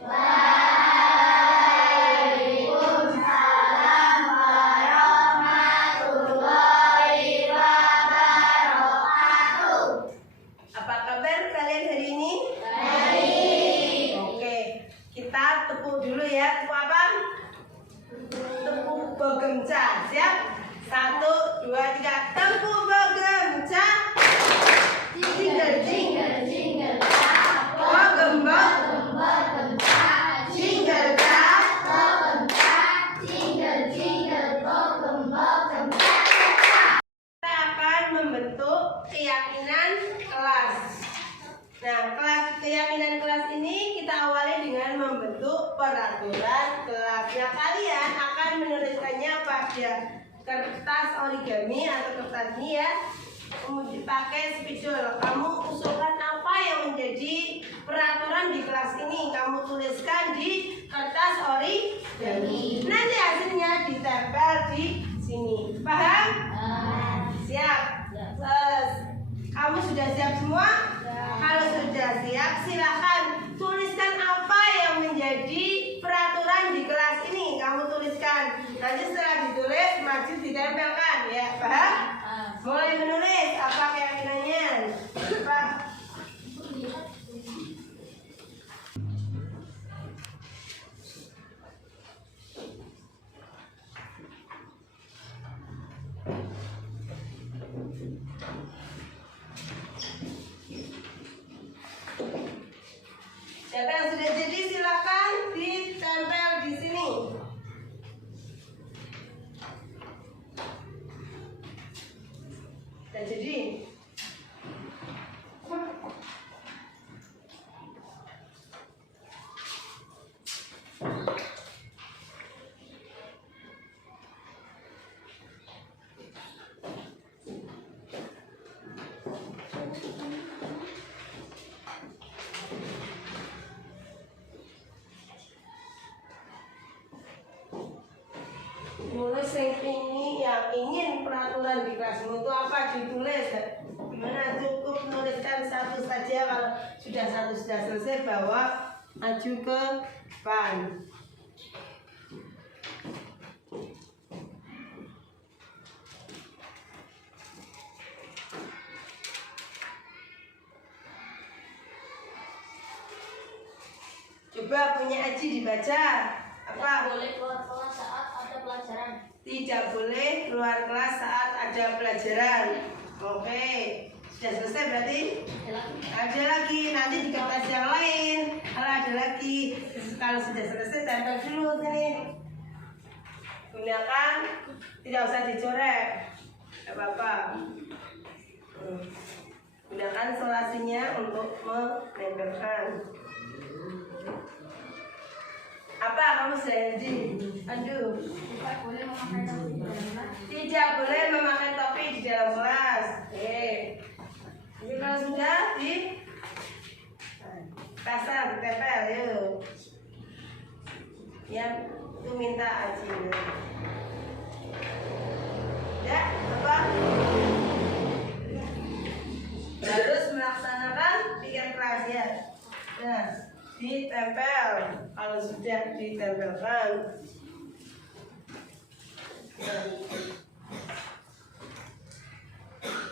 Waalaikumsalam warahmatullahi wabarakatuh. Apa kabar kalian hari ini? Baik. Oke, kita tepuk dulu ya. Tepuk apa? Tepuk begemca. Siap? 1, 2, 3. Tepuk begemca. Jingle jingle jingle bell. Bogem bogem bogem bell. Jingle bell. Bogem bell. Jingle jingle bogem bogem bell. Kita akan membentuk keyakinan kelas. Nah, keyakinan kelas ini kita awali dengan membentuk peraturan kelas. Nah, kalian akan menuliskannya pada kertas origami atau kertas ini ya. Kemudian pakai spidol. Kamu usulkan apa yang menjadi peraturan di kelas ini. Kamu tuliskan di kertas origami. Nanti hasilnya ditempel di sini. Paham? Siap. Kamu sudah siap semua? Kalau sudah siap, silakan tuliskan apa yang menjadi peraturan di kelas ini. Kamu tuliskan. Nanti setelah ditulis, maju ditempelkan. Ya, paham? Mulai menulis. Apa keyakinannya? Apa? Siapa yang sudah jadi silakan ditempel di sini. Sudah jadi. Nulis yang ingin peraturan di kelasmu itu apa, ditulis. Gimana, cukup menuliskan satu saja. Kalau sudah satu sudah selesai, bawa maju ke depan. Coba punya Aji dibaca. Apa? Boleh keluar kelas saat ada pelajaran. Tidak boleh keluar kelas saat ada pelajaran. Oke, sudah selesai berarti? Ada lagi, nanti di kertas yang lain. Kalau ada lagi, kalau sudah selesai tempel dulu sini. Gunakan, tidak usah dicoret, tidak apa-apa. Gunakan selasinya untuk menempelkan. Apa kamu janji? Aduh. Tidak boleh memakai topi di dalam kelas. Tidak boleh memakai topi di dalam kelas. Jadi kalau sudah di pasang, ditempel, yuk. Yang itu minta Aji. Ya, apa? Harus melaksanakan pikir kelas ya. Nah, ditempel. Kalau sudah ditempelkan,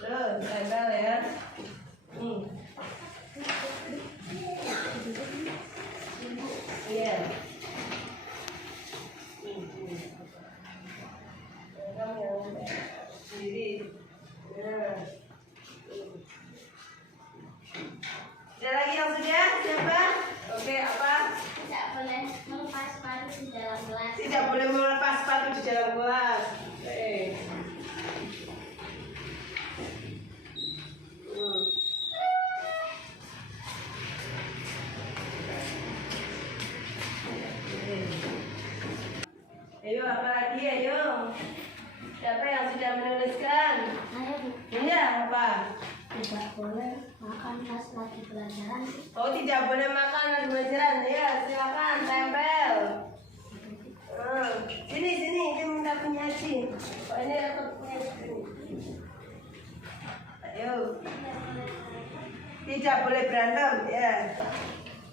tuh tempel ya. Iya. Kamu yang sendiri. Nah. Ada lagi yang sudah? Siapa? Oke, apa? Tidak boleh melepas sepatu di dalam kelas. Tidak boleh melepas sepatu di dalam kelas. Oke. Ayo, apa lagi? Ayo. Siapa yang sudah menuliskan? Iya, apa? Tidak boleh makan pas lagi pelajaran. Oh, tidak boleh makan lagi pelajaran. Ya, silakan tempel. Sini, ini minta punya Aji. Oh, ini dapat punya sini. Ayo. Tidak boleh berantem, ya.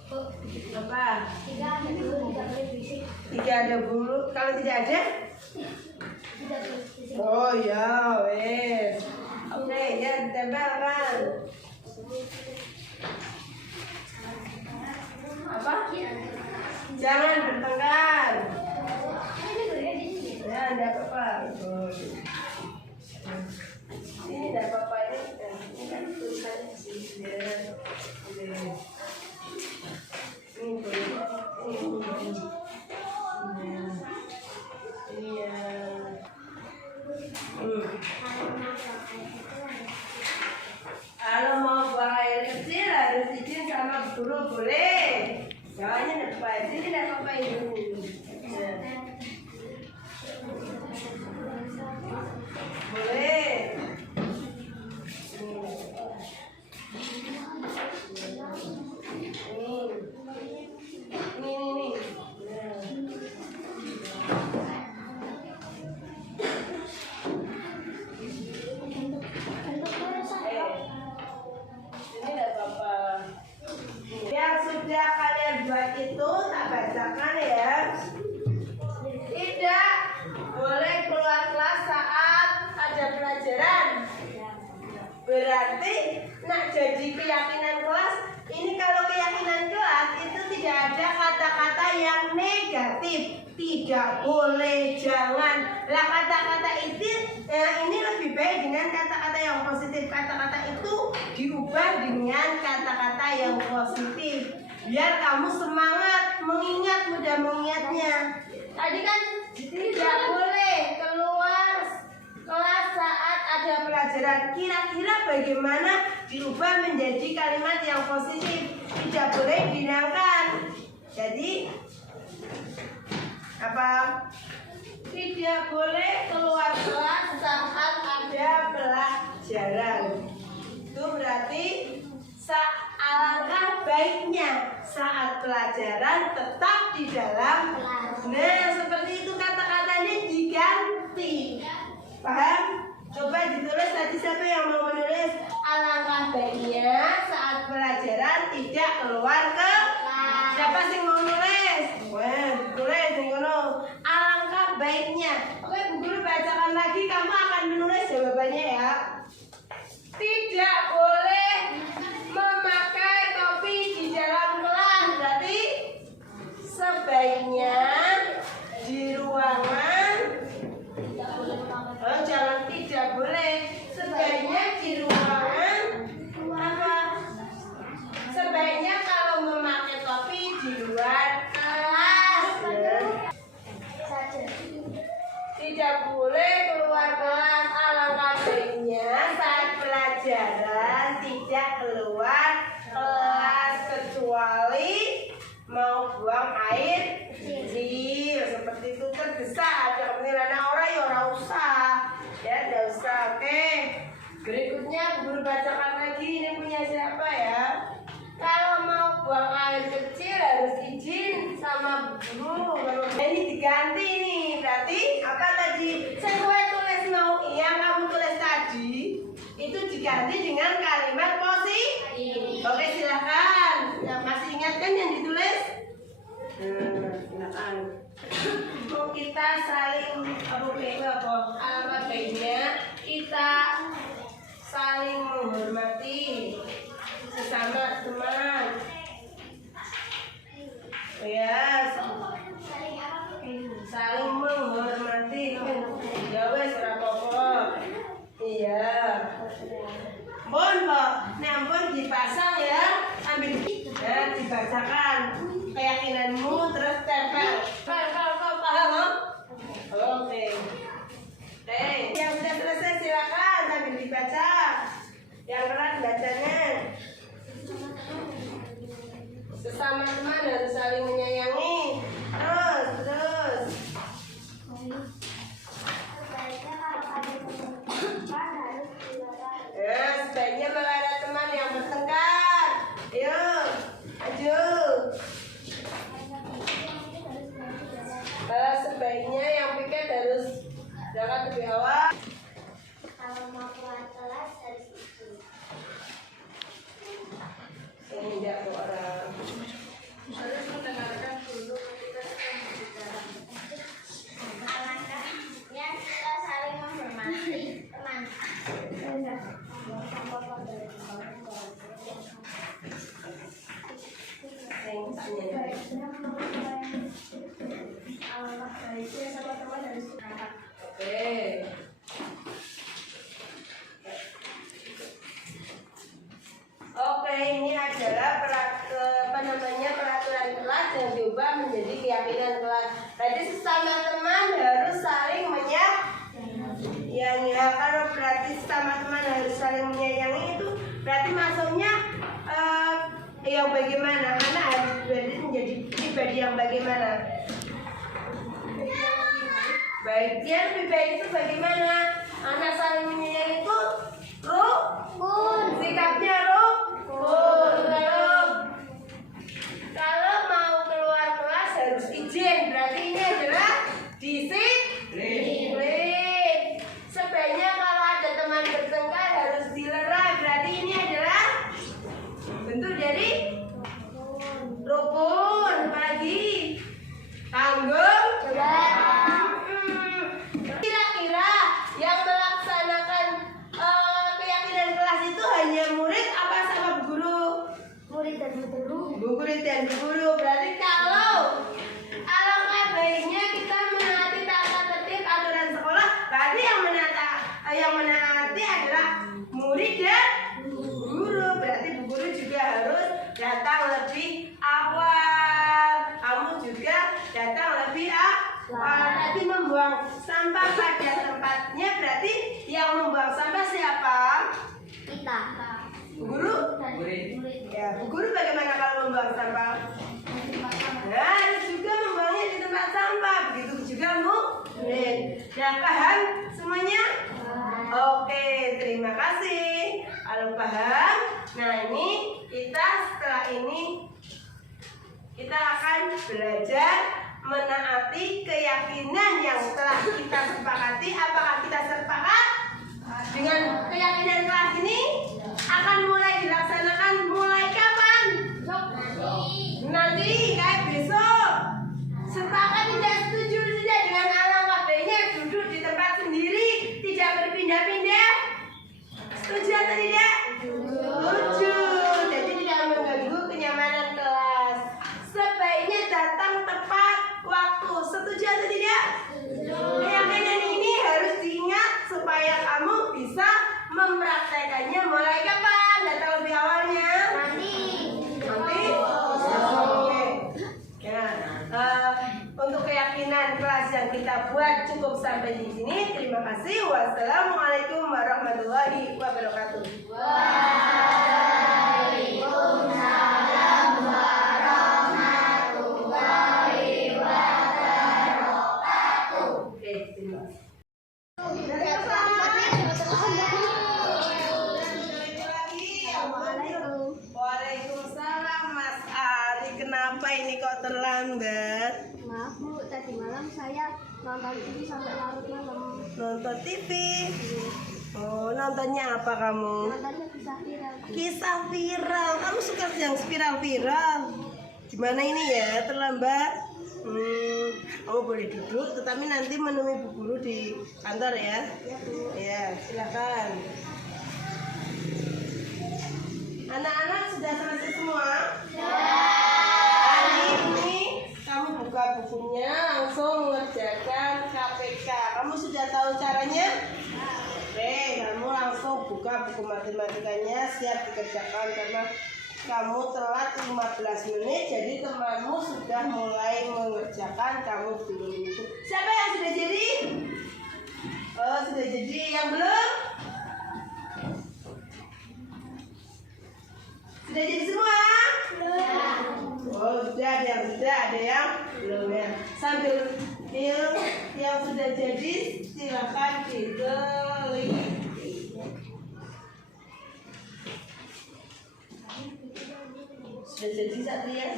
Apa? 3 ada bulu, 3 boleh berisik. 3 ada bulu. Kalau tidak ada? 3 boleh berisik. Oh ya, wes. Oke, ya ditempelkan. Apa? Jangan bertengkar. Ya, tidak apa-apa. Ini tidak apa-apa ini kan tulisannya di sini. Ini boleh. Ini ya. Kalau mau buang air kecil harus izin sama guru, boleh. Jangannya depan sini, tidak apa-apa itu. Boleh. Ini. Ini tidak apa-apa. Yang sudah kalian buat itu tak bacakan ya. Tidak boleh keluar kelas saat ada pelajaran. Berarti nak jadi keyakinan kelas. Ini kalau keyakinan kelas itu tidak ada kata-kata yang negatif. Tidak boleh, jangan. Lah kata-kata itu ini lebih baik dengan kata-kata yang positif. Kata-kata itu diubah dengan kata-kata yang positif. Biar kamu semangat mengingat, mudah mengingatnya. Tadi kan tidak boleh keluar kelas saat ada pelajaran. Kira-kira bagaimana diubah menjadi kalimat yang positif? Tidak boleh dihilangkan. Jadi apa? Tidak boleh keluar kelas saat ada pelajaran. Itu berarti alangkah baiknya saat pelajaran tetap di dalam kelas. Nah, seperti itu kata-katanya diganti. Paham? Coba ditulis tadi, siapa yang mau menulis? Alangkah baiknya saat pelajaran tidak keluar ke kelas. Siapa sih mau nulis? Wah, ditulis di kono. Alangkah baiknya. Oke, Bu Guru bacakan lagi, kamu akan menulis jawabannya ya. Tidak boleh memakai topi di dalam kelas. Berarti sebaiknya di ruangan. Oh, jangan tidak boleh. Sebaiknya di ruangan apa? Sebaiknya kalau memakai topi di luar kelas. Tidak boleh keluar kelas. Alangkah baiknya saat pelajaran tidak keluar kelas kecuali mau buang air kecil seperti itu terdesak. Ada kepentingan orang ya orang usah. Ya, tidak usah. Oke. Berikutnya guru bacakan lagi. Ini punya siapa ya? Kalau mau buang air kecil harus izin sama guru. Ini diganti nih. Berarti apa tadi? Saya tulis mau yang kamu tulis tadi itu diganti dengan kalimat positif. Oke, silakan. Yang masih ingat kan yang ditulis? Silakan. Kita saling alamat baiknya kita saling menghormati sesama teman. Ya, saling menghormati. Ya wes rapopo. Iya. Bon, pun dipasang ya. Ambil dan dibacakan keyakinanmu terus tempel. Kalau paham? Oke. Yang sudah selesai silakan sambil dibaca. Yang keras bacanya. Sesama teman harus saling menyayangi. Terus. Ya, sebaiknya kalau ada teman yang bertengkar, ayo, maju. Oke. Oke, ini adalah peraturan kelas yang diubah menjadi keyakinan kelas. Berarti sesama teman harus saling menyayangi. Kalau berarti sesama teman harus saling menyayangi itu berarti maksudnya yang bagaimana? Anak harus berarti menjadi pribadi yang bagaimana? Baik, dia lebih baik itu bagaimana? Anak saling menyayangi itu rukun, sikapnya rukun. Kalau mau keluar kelas harus izin, berarti ini adalah disiplin. Sebaiknya kalau ada teman bertengkar harus dilerai, berarti ini adalah bentuk dari rukun. Apalagi tanggung jawab. Kira-kira yang melaksanakan keyakinan kelas itu hanya murid apa sama bu guru? Murid dan guru. Murid dan guru. Berarti kalau alangkah baiknya kita menaati tata tertib aturan sekolah. Berarti yang menaati adalah murid dan guru. Berarti bu guru juga harus datang lebih awal. Kamu juga datang lebih awal. Tadi membuang sampah pada tempatnya, berarti yang membuang sampah siapa? Kita. Bu guru? Murid. Ya, bu guru bagaimana kalau membuang sampah? Nah, harus juga membuangnya di tempat sampah. Begitu juga murid. Ya, paham semuanya? Oke, terima kasih. Kalau paham, nah ini setelah ini kita akan belajar menaati keyakinan yang telah kita sepakati. Apakah kita sepakat dengan keyakinan kelas ini akan mulai dilaksanakan mulai kapan? Nanti kayak besok. Sepakat tidak setuju tidak dengan alangkah baiknya duduk di tempat sendiri, tidak berpindah-pindah? Setuju atau tidak? Setuju. Jadi tidak mengganggu kenyamanan kelas. Sebaiknya datang tepat waktu. Setuju atau tidak? Keyakinan ini harus diingat supaya kamu bisa mempraktekannya mulai kapan? Datang lebih awalnya? Nanti. Oke. Ya. Untuk keyakinan kelas yang kita buat cukup sampai di sini. Terima kasih. Wassalamualaikum warahmatullahi wabarakatuh. Waalaikumsalam warahmatullahi wabarakatuh. Oke, terima kasih. Waalaikumsalam Mas Ali. Kenapa ini kok terlambat? Maaf Bu, tadi malam saya nonton TV sampai larut malam. Nonton TV. Oh, nontonnya apa kamu? Nontonnya kisah viral. Kisah viral. Kamu suka yang viral-viral? Gimana ini ya, terlambat? Kamu boleh duduk, tetapi nanti menemui bu guru di kantor ya. Ya Bu. Ya, silakan. Anak-anak sudah selesai semua? Hari ini kamu buka bukunya, langsung mengerjakan KPK. Kamu sudah tahu caranya? Oke, kamu langsung buka buku matematikanya, siap dikerjakan karena kamu telat 15 menit, jadi temanmu sudah mulai mengerjakan, kamu belum itu. Siapa yang sudah jadi? Oh, sudah jadi. Yang belum? Sudah jadi semua? Oh, sudah ada yang sudah, ada yang belum ya. Sambil yang sudah jadi silakan diteliti. Sudah jadi satu ya?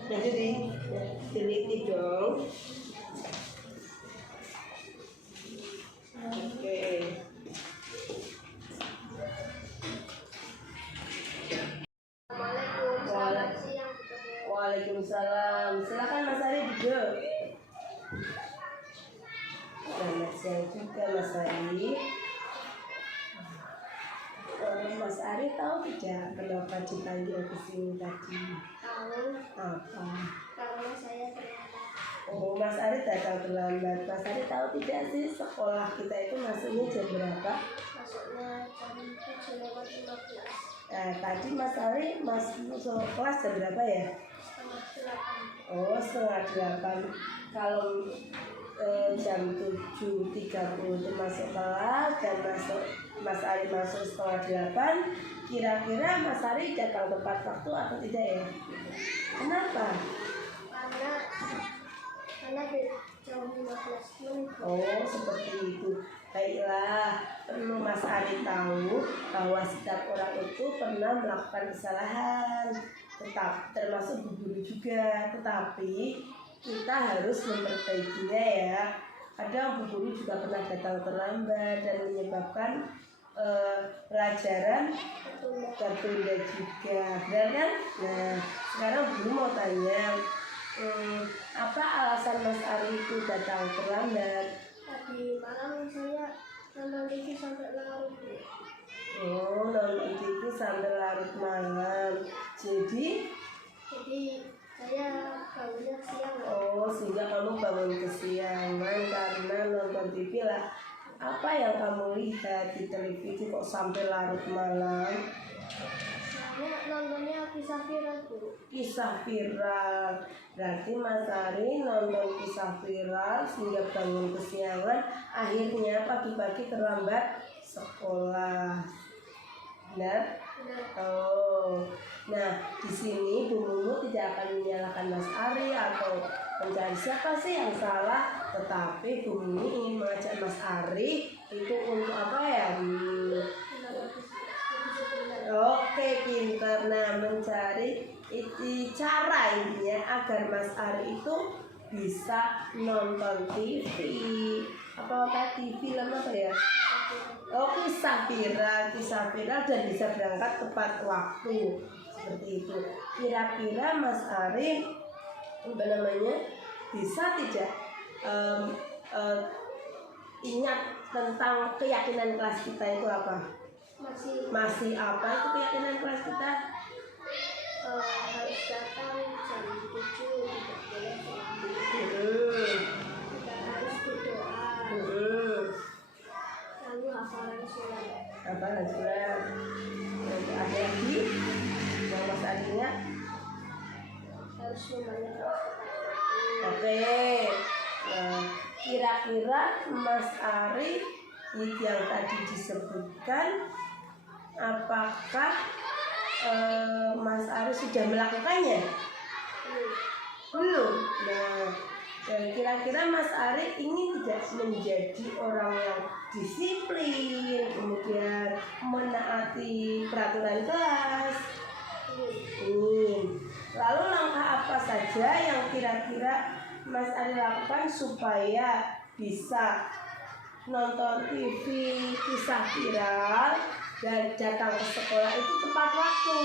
Sudah jadi? Teliti dong. Oke. Assalamualaikum. Selamat siang. Waalaikumsalam. Silakan Mas Ari duduk. juga Mas Ari. Mas Ari tahu tidak kenapa dipanggil ke sini tadi? Tahu. Apa? Karena saya terlambat. Oh, Mas Ari datang terlambat. Mas Ari tahu tidak sih sekolah kita itu masuknya jam berapa? Masuknya jam 7:15. Tadi Mas Ari masuk kelas jam berapa ya? 7:30. Oh, 7:30. Kalau jam 7:30 itu masuk kelas dan Mas Ari masuk setengah 8, kira-kira Mas Ari datang tepat waktu atau tidak ya? Kenapa? Karena jam 15 menit. Oh, seperti itu. Baiklah, perlu Mas Ari tahu bahwa setiap orang itu pernah melakukan kesalahan, termasuk Bu Guru juga. Tetapi kita harus memperbaikinya ya. Kadang Bu Guru juga pernah datang terlambat dan menyebabkan pelajaran tertunda juga, benar kan? Nah, sekarang Bu Guru mau tanya, apa alasan Mas Ari itu datang terlambat? Tadi malam saya nonton TV sampai larut. Oh, nonton TV sampai larut malam. Jadi saya bangunnya siang. oh, sehingga kamu bangun kesiangan karena nonton TV lah. Apa yang kamu lihat di televisi kok sampai larut malam? Saya nontonnya kisah viral, Bu. Kisah viral. Berarti Mas Ari nonton kisah viral sehingga bangun kesiangan, akhirnya pagi-pagi terlambat sekolah. Benar? Benar. Oh. Nah, di sini Bu Mumu tidak akan menyalahkan Mas Ari atau mencari siapa sih yang salah, tetapi Bu Mumu ingin mengajak Mas Ari itu untuk apa ya? Oke, pintar. Nah, mencari cara intinya agar Mas Ari itu bisa nonton TV. Apa tadi film apa ya? Oh, kisah viral dan bisa berangkat tepat waktu. Seperti itu. Kira-kira Mas Ari bisa tidak ingat tentang keyakinan kelas kita itu apa? Masih apa itu keyakinan kelas kita? Harus datang jam 7, tidak boleh terlambat. Kita harus berdoa. Lalu hafalan surat. Hafalan surat. Ada lagi yang Mas Ari ingat? Harus membayar kelas. Oke. Nah, kira-kira Mas Ari yang tadi disebutkan, apakah Mas Ari sudah melakukannya? Belum. Nah, kira-kira Mas Ari ingin tidak menjadi orang yang disiplin, kemudian menaati peraturan kelas? Lalu langkah apa saja yang kira-kira Mas Ari lakukan supaya bisa nonton TV kisah viral dan datang ke sekolah itu tepat waktu?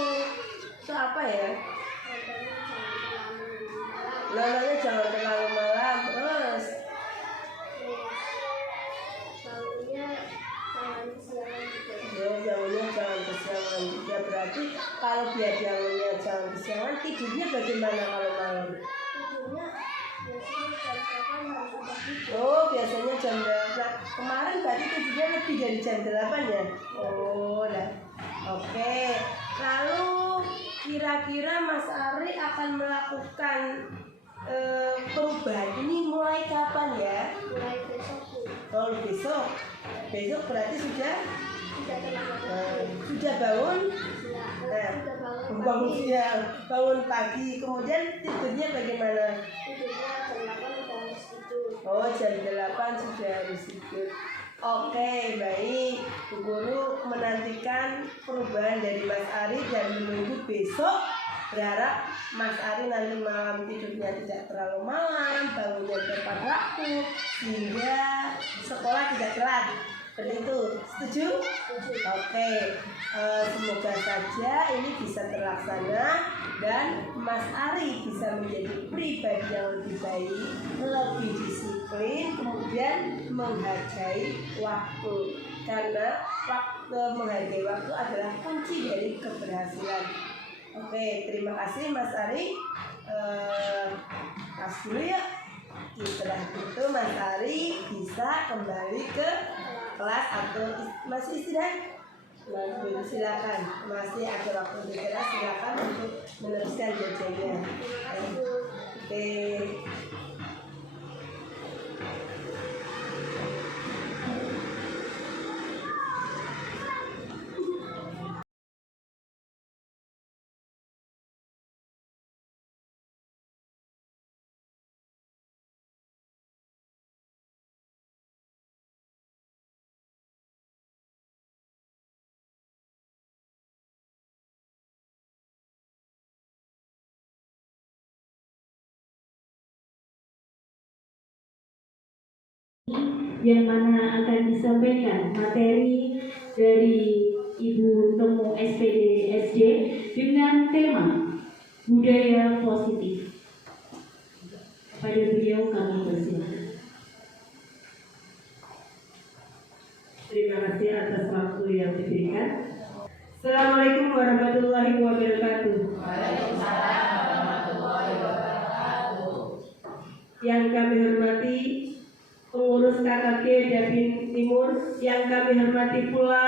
Itu apa ya? Nontonnya jangan terlalu malam. Terus bangunnya jangan kesiangan juga. Berarti kalau dia bangunnya jangan kesiangan, tidurnya bagaimana kalau malam? Oh, biasanya jam 8. Kemarin berarti tidurnya lebih dari jam 8 ya? Oh, lah. Oke. Lalu kira-kira Mas Ari akan melakukan perubahan ini mulai kapan ya? Mulai besok. Oh, besok. Besok berarti sudah bangun? Bangun siang, bangun pagi. Kemudian tidurnya bagaimana? Tidurnya jam 8 udah harus tidur. Oh, jam 8 sudah harus tidur. Oke, baik. Bu Guru menantikan perubahan dari Mas Ari dan menunggu besok. Berharap Mas Ari nanti malam tidurnya tidak terlalu malam, bangunnya tepat waktu, sehingga sekolah tidak telat. Seperti itu, setuju? Oke, semoga saja ini bisa terlaksana dan Mas Ari bisa menjadi pribadi yang lebih baik, lebih disiplin. disiplin, kemudian menghargai waktu. Karena menghargai waktu adalah kunci dari keberhasilan. Oke, terima kasih Mas Ari. Pas dulu ya. Setelah itu Mas Ari bisa kembali ke kelas atau masih istirahat? Silakan, masih ada waktu di kelas, silakan untuk meneruskan belajarnya. Oke. Yang mana akan disampaikan materi dari Ibu Temu SPD SD dengan tema budaya positif. Pada beliau kami persilakan. Terima kasih atas waktu yang diberikan. Assalamualaikum warahmatullahi wabarakatuh. Waalaikumsalam warahmatullahi wabarakatuh. Yang kami hormati pengurus KKG Dapin Timur, yang kami hormati pula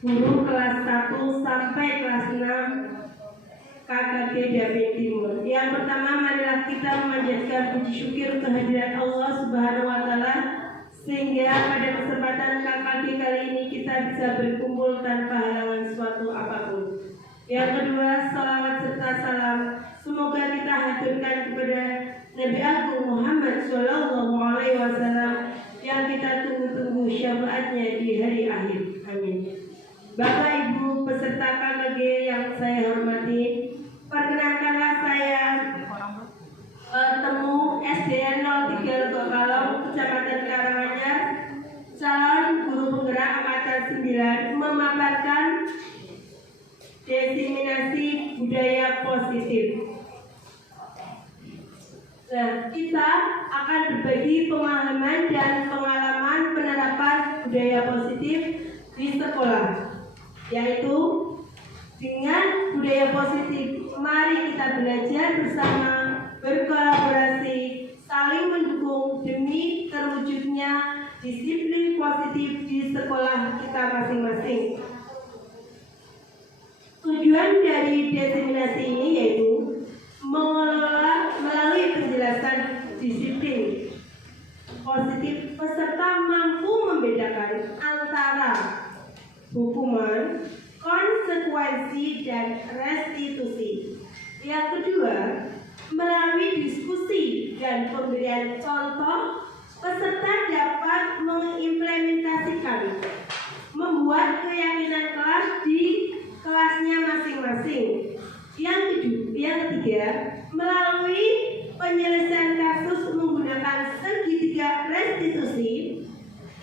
guru kelas 1 sampai kelas 6 KKG Dapin Timur. Yang pertama, marilah kita memanjatkan puji syukur kehadirat Allah Subhanahu wa taala sehingga pada kesempatan KKG kali ini kita bisa berkumpul tanpa halangan suatu apapun. Yang kedua, salawat serta salam semoga kita haturkan kepada Nabi Agung Muhammad Shallallahu Alaihi Wasallam yang kita tunggu-tunggu syafaatnya di hari akhir. Amin. Bapak Ibu peserta KKG yang saya hormati, perkenankanlah saya Temu SDN 03 Logokalong, Kecamatan Karanganyar, calon guru penggerak angkatan 9, memaparkan diseminasi budaya positif. Nah, kita akan berbagi pemahaman dan pengalaman penerapan budaya positif di sekolah, yaitu dengan budaya positif. Mari kita belajar bersama, berkolaborasi, saling mendukung demi terwujudnya disiplin positif di sekolah kita masing-masing. Tujuan dari diseminasi ini yaitu mengelola melalui penjelasan disiplin positif, peserta mampu membedakan antara hukuman, konsekuensi, dan restitusi. Yang kedua, melalui diskusi dan pemberian contoh, peserta dapat mengimplementasikan, membuat keyakinan kelas di kelasnya masing-masing. Yang ketiga, melalui penyelesaian kasus menggunakan segitiga restitusi,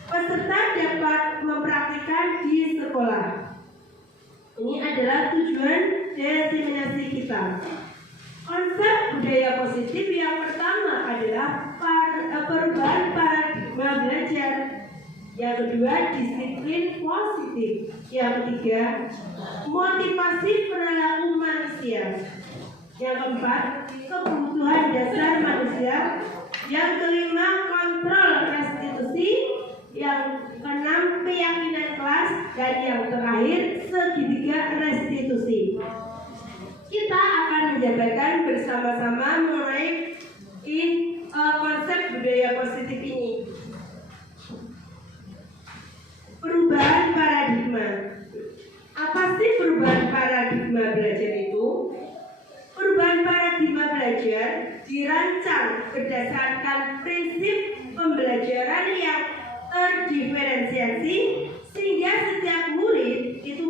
peserta dapat mempraktikkan di sekolah. Ini adalah tujuan diseminasi kita. Konsep budaya positif yang pertama adalah perubahan paradigma belajar. Yang kedua, disiplin positif. Yang ketiga, motivasi perilaku manusia. Yang keempat, kebutuhan dasar manusia. Yang kelima, kontrol restitusi. Yang keenam, keyakinan kelas. Dan yang terakhir, segitiga restitusi. Kita akan menjabarkan bersama-sama mengenai konsep budaya positif ini. Perubahan paradigma. Apa sih perubahan paradigma belajar itu? Perubahan paradigma belajar dirancang berdasarkan prinsip pembelajaran yang terdiferensiasi sehingga setiap murid itu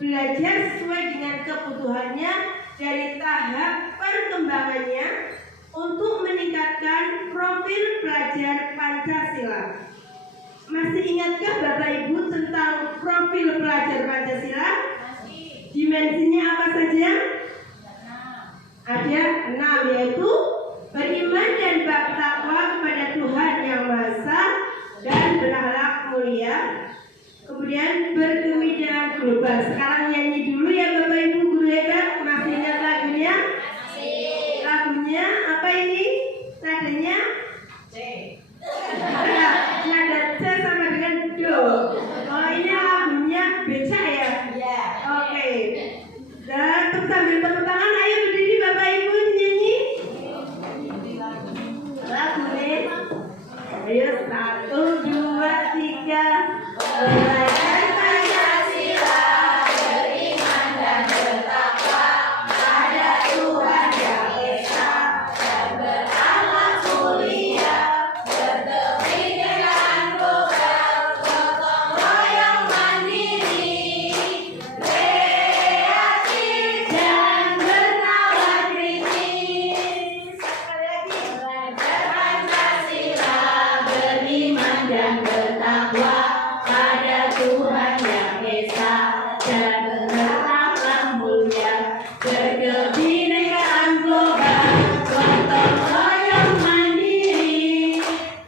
belajar sesuai dengan kebutuhannya dari tahap perkembangannya untuk meningkatkan profil pelajar Pancasila. Masih ingatkah Bapak Ibu tentang profil pelajar Pancasila? Dimensinya apa saja? Ada 6, yaitu beriman dan bertakwa kepada Tuhan Yang Maha Esa dan berakhlak mulia. Kemudian bergeming dengan global. Sekarang nyanyi dulu ya Bapak Ibu guru hebat. Masih ingat lagunya? Lagunya apa ini? Nadanya? C. Nada C sama dengan do. Oh ini lagunya beca ya? Iya. Oke. Dan untuk sambil tepuk tangan, ayo berdiri Bapak Ibu nyanyi. Lagunya. Ayo 1, 2, 3. Merayakan Pancasila, beriman dan bertakwa pada Tuhan Yang Esa dan berakhlak mulia, berdemi dengan global, gotong royong mandiri, kreatif dan bernalar kritis. Sekali lagi, merayakan Pancasila, beriman dan bertakwa pada Tuhan Yang Esa dan berakhlak mulia, berkebinekaan global, gotong royong mandiri,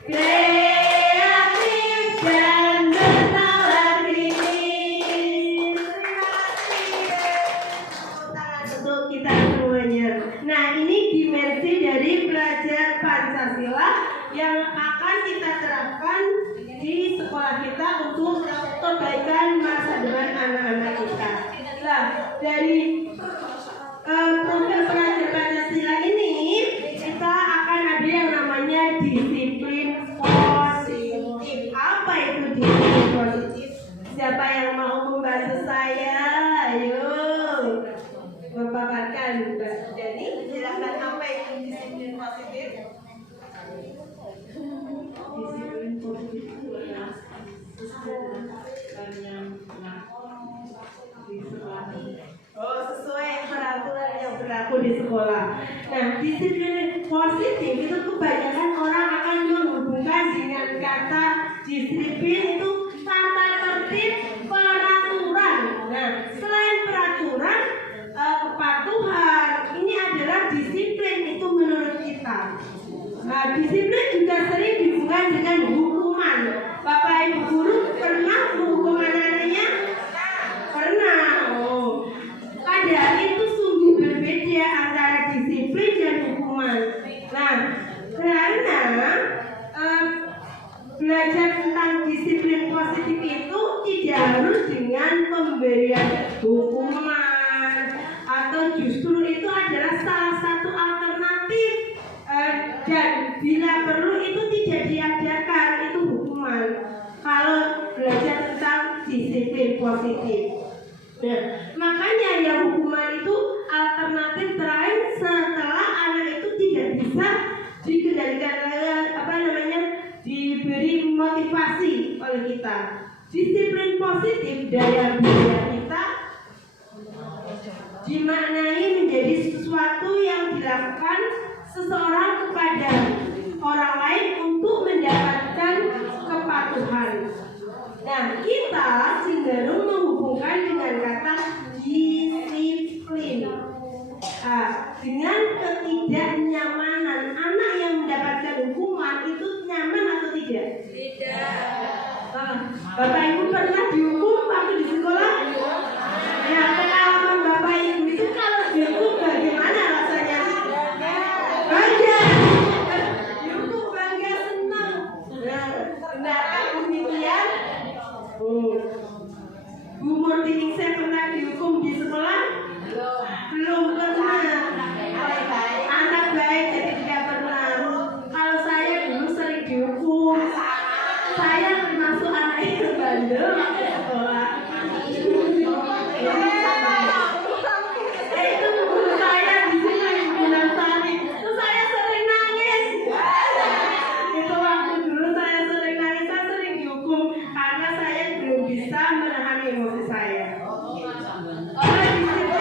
kreatif dan bernalar kritis. Untuk kita semuanya. Nah, ini dimensi dari belajar Pancasila yang akan kita terapkan di sekolah kita untuk kebaikan masa depan anak-anak kita. Nah, dari program belajar Pancasila ini kita akan ada yang namanya disiplin positif. Apa itu disiplin positif? Siapa yang mau membantu saya? Ayo, memaparkan Mbak Jani. Silakan, apa itu disiplin positif? Disiplin positif itu adalah sesuatu yang di sekolah. Oh, sesuai peraturan yang berlaku di sekolah. Nah, disiplin positif itu kebanyakan orang akan menghubungkan dengan kata disiplin itu tata tertib, peraturan. Nah, selain peraturan, kepatuhan ini adalah disiplin itu menurut kita. Nah, disiplin juga sering dihubungkan dengan hukuman. Bapak Ibu guru pernah menghukum anak-anaknya? Pernah. Oh, padahal itu sungguh berbeda antara disiplin dan hukuman. Nah, karena belajar tentang disiplin positif itu tidak harus dengan pemberian hukuman, atau justru itu adalah salah satu alternatif, dan bila perlu itu tidak diadakan, itu hukuman kalau belajar tentang disiplin positif. Nah, makanya ya hukuman itu alternatif terakhir setelah anak itu tidak bisa dikendalikan, diberi motivasi oleh kita. Disiplin positif daya bela kita dimaknai menjadi sesuatu yang dilakukan seseorang kepada orang lain untuk mendapatkan kepatuhan. Nah, kita cenderung menghubungkan dengan kata disiplin dengan ketidaknyamanan. Anak yang mendapatkan hukuman itu nyaman atau tidak? Tidak. Bapak Ibu pernah dihukum waktu di sekolah? Ya, pengalaman Bapak Ibu itu kalau dihukum bagaimana rasanya? Bangga. Dihukum bangga, senang. Nah, benarkah demikian? Bu Murtiningsih pernah dihukum di sekolah? Belum pernah. Anak baik jadi tidak pernah. Kalau saya dulu sering dihukum. Saya termasuk anak yang bandel waktu sekolah. Itu guru saya di sini Bulan Sari. Itu saya sering nangis. Itu waktu dulu saya sering nangis, saya sering dihukum karena saya belum bisa menahan emosi saya. Oleh disiplin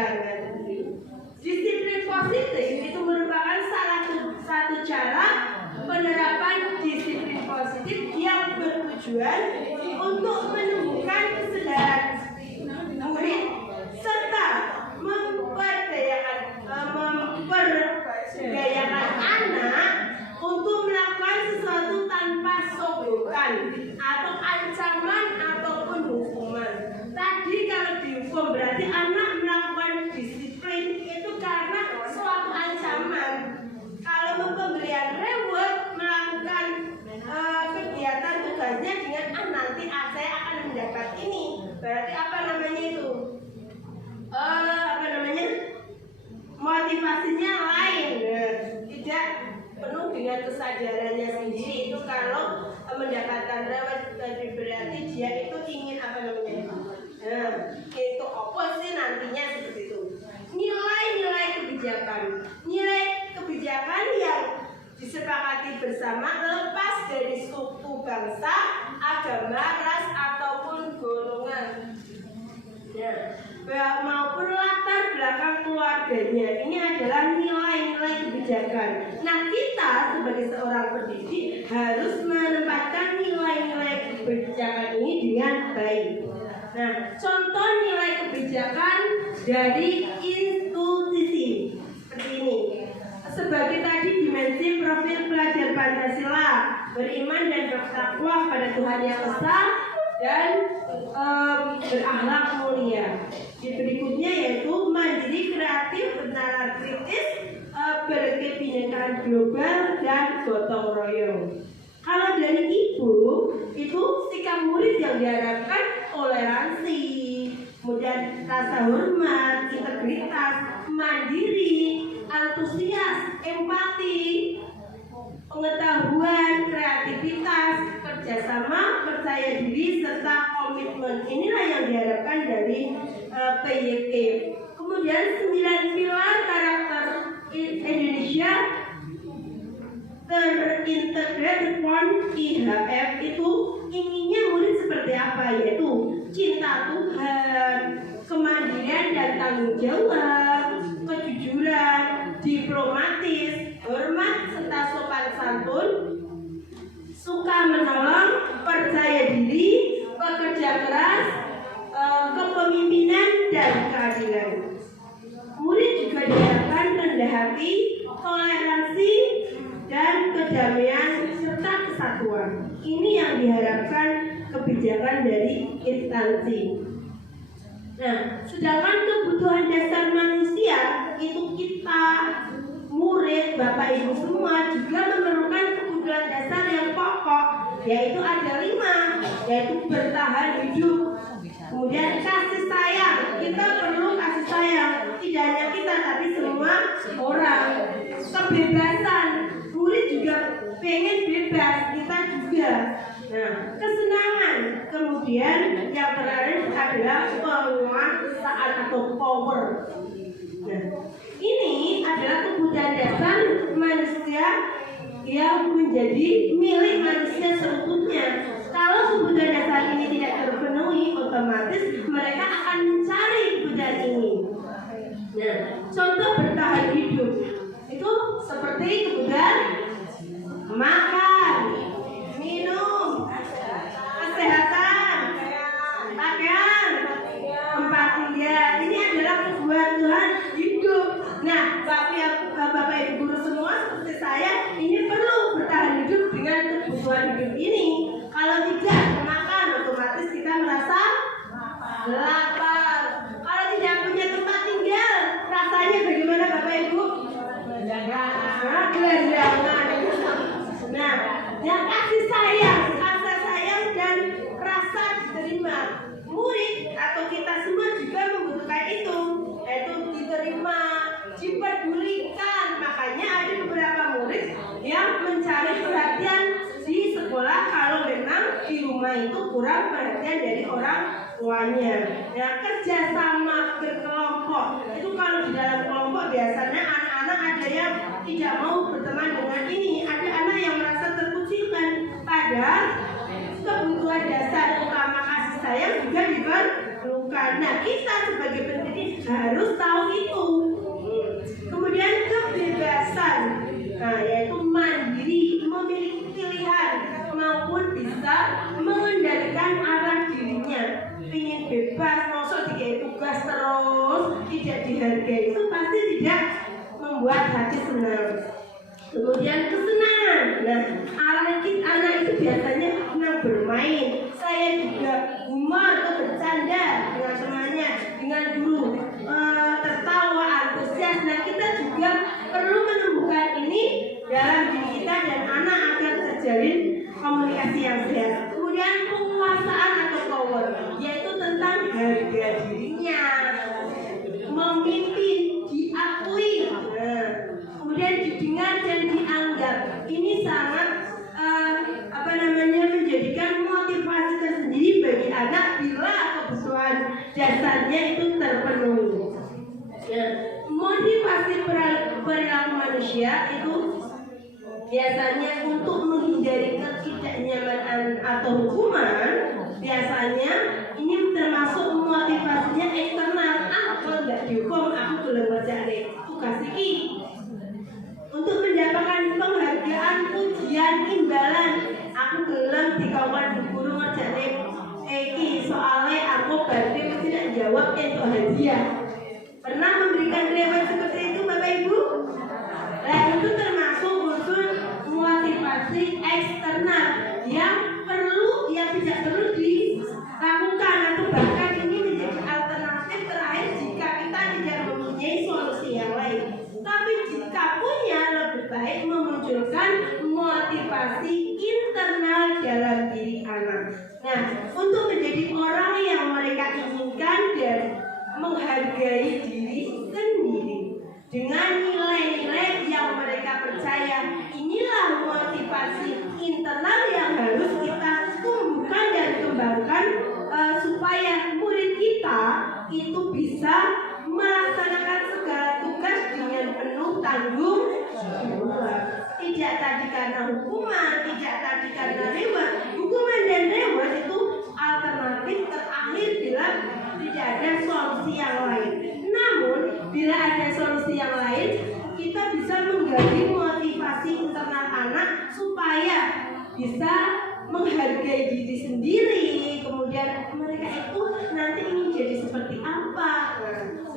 jangan. Disiplin positif itu merupakan salah satu cara penerapan disiplin positif yang bertujuan untuk menumbuhkan kesadaran murid serta memperdayakan anak untuk melakukan sesuatu tanpa sogokan atau ancaman ataupun hukuman. Tadi kalau dihukum berarti anak melakukan disiplin itu karena suatu ancaman. Kalau pemberian reward melakukan kegiatan tugasnya dengan nanti saya akan mendapat ini, berarti apa namanya itu? Motivasinya lain, tidak penuh dengan kesadarannya sendiri. Itu kalau mendapatkan reward berarti dia itu ingin itu apa sih nantinya seperti itu. Nilai-nilai kebijakan yang disepakati bersama lepas dari suku, bangsa, agama, ras ataupun golongan. Maupun latar belakang keluarganya. Ini adalah nilai-nilai kebijakan. Nah, kita sebagai seorang pendidik harus menempatkan nilai-nilai kebijakan ini dengan baik. Nah, contoh nilai kebijakan dari institusi seperti ini. Sebagai tadi dimensi profil pelajar Pancasila, beriman dan bertakwa pada Tuhan Yang Esa dan berakhlak mulia. Di berikutnya yaitu mandiri, kreatif, bernalar kritis, berkebinekaan global dan gotong royong. Kalau dari ibu itu sikap murid yang diharapkan toleransi, kemudian rasa hormat, integritas, mandiri, antusias, empati, pengetahuan, kreativitas, kerjasama, percaya diri, serta komitmen. Inilah yang diharapkan dari PYP. Kemudian 9 pilar karakter Indonesia terintegrasi form IHF itu inginnya murid seperti apa, yaitu cinta Tuhan, kemandirian dan tanggung jawab, kejujuran, diplomatis, hormat serta sopan santun, suka menolong, percaya diri, pekerja keras, kepemimpinan dan keadilan. Murid juga diharapkan rendah hati, toleransi, dan kedamaian serta kesatuan. Ini yang diharapkan kebijakan dari instansi. Nah, sedangkan kebutuhan dasar manusia itu kita murid, Bapak Ibu semua juga memerlukan kebutuhan dasar yang pokok, yaitu ada 5, yaitu bertahan hidup. Kemudian kasih sayang, kita perlu kasih sayang, tidak hanya kita tapi semua orang. Kebebasan, murid juga pengen bebas, kita juga. Nah, kesenangan, kemudian yang terakhir adalah penguasaan atau power. Nah, ini adalah kebutuhan dasar manusia yang menjadi milik manusia seutuhnya. Kalau kebutuhan dasar ini tidak terpenuhi, otomatis mereka akan mencari kebutuhan ini. Nah, contoh bertahan hidup itu seperti kebutuhan makan, minum, kesehatan, pakaian, tempat tinggal. Ini adalah kebutuhan hidup. Nah, Bapak Ibu guru semua seperti saya, ini perlu bertahan hidup dengan kebutuhan hidup ini. Kalau tidak makan, otomatis kita merasa lapar. Kalau tidak punya tempat tinggal, rasanya bagaimana Bapak Ibu? Gelandangan. Nah, yang kasih sayang, rasa sayang dan rasa diterima. Murid atau kita semua juga membutuhkan itu, yaitu diterima, dipedulikan. Makanya ada beberapa murid yang mencari perhatian di sekolah kalau memang di rumah itu kurang perhatian dari orang tuanya. Nah, kerjasama berkelompok itu kalau di dalam kelompok biasanya anak-anak ada yang tidak mau berteman dengan ini, ada anak yang merasa terkucilkan. Padahal kebutuhan dasar utama kasih sayang juga diperlukan. Nah, kita sebagai pendidik harus tahu dihargai itu pasti tidak membuat hati senang. Kemudian kesenangan. Nah, anak itu biasanya senang bermain. Saya juga humor atau bercanda dengan temannya, dengan guru, tertawa, antusias. Nah, kita juga perlu menumbuhkan ini dalam diri kita dan anak agar terjalin komunikasi yang sehat. Kemudian penguasaan atau power, yaitu tentang harga dirinya, memimpin, diakui, kemudian didengar dan dianggap. Ini sangat menjadikan motivasi tersendiri bagi anak bila kebutuhan dasarnya itu terpenuhi. Motivasi perilaku manusia itu biasanya untuk menghindari ketidaknyamanan atau hukuman. Biasanya ini termasuk motivasinya eksternal. Kalau nggak dihukum aku belum ngerjain tugas ini. Untuk mendapatkan penghargaan, pujian, imbalan, aku gelem dikawan guru ngerjain iki soalnya aku berarti tidak jawab itu hadiah. Pernah memberikan reward seperti itu Bapak Ibu? Nah, itu termasuk unsur motivasi eksternal yang tidak perlu dilakukan, atau bahkan ini menjadi alternatif terakhir jika kita tidak mempunyai solusi yang lain. Tapi jika punya, lebih baik memunculkan motivasi internal dalam diri anak. Nah, untuk menjadi orang yang mereka inginkan dan menghargai diri sendiri dengan nilai-nilai yang mereka percaya, inilah motivasi internal yang harus kita tumbuhkan dan kembangkan supaya murid kita itu bisa melaksanakan segala tugas dengan penuh tanggung jawab. Tidak tadi karena hukuman, tidak tadi karena reward. Hukuman dan reward itu alternatif terakhir bila tidak ada solusi yang lain. Namun bila ada solusi yang lain, kita bisa menggali motivasi internal anak supaya bisa menghargai diri sendiri. Kemudian mereka itu nanti ingin jadi seperti apa.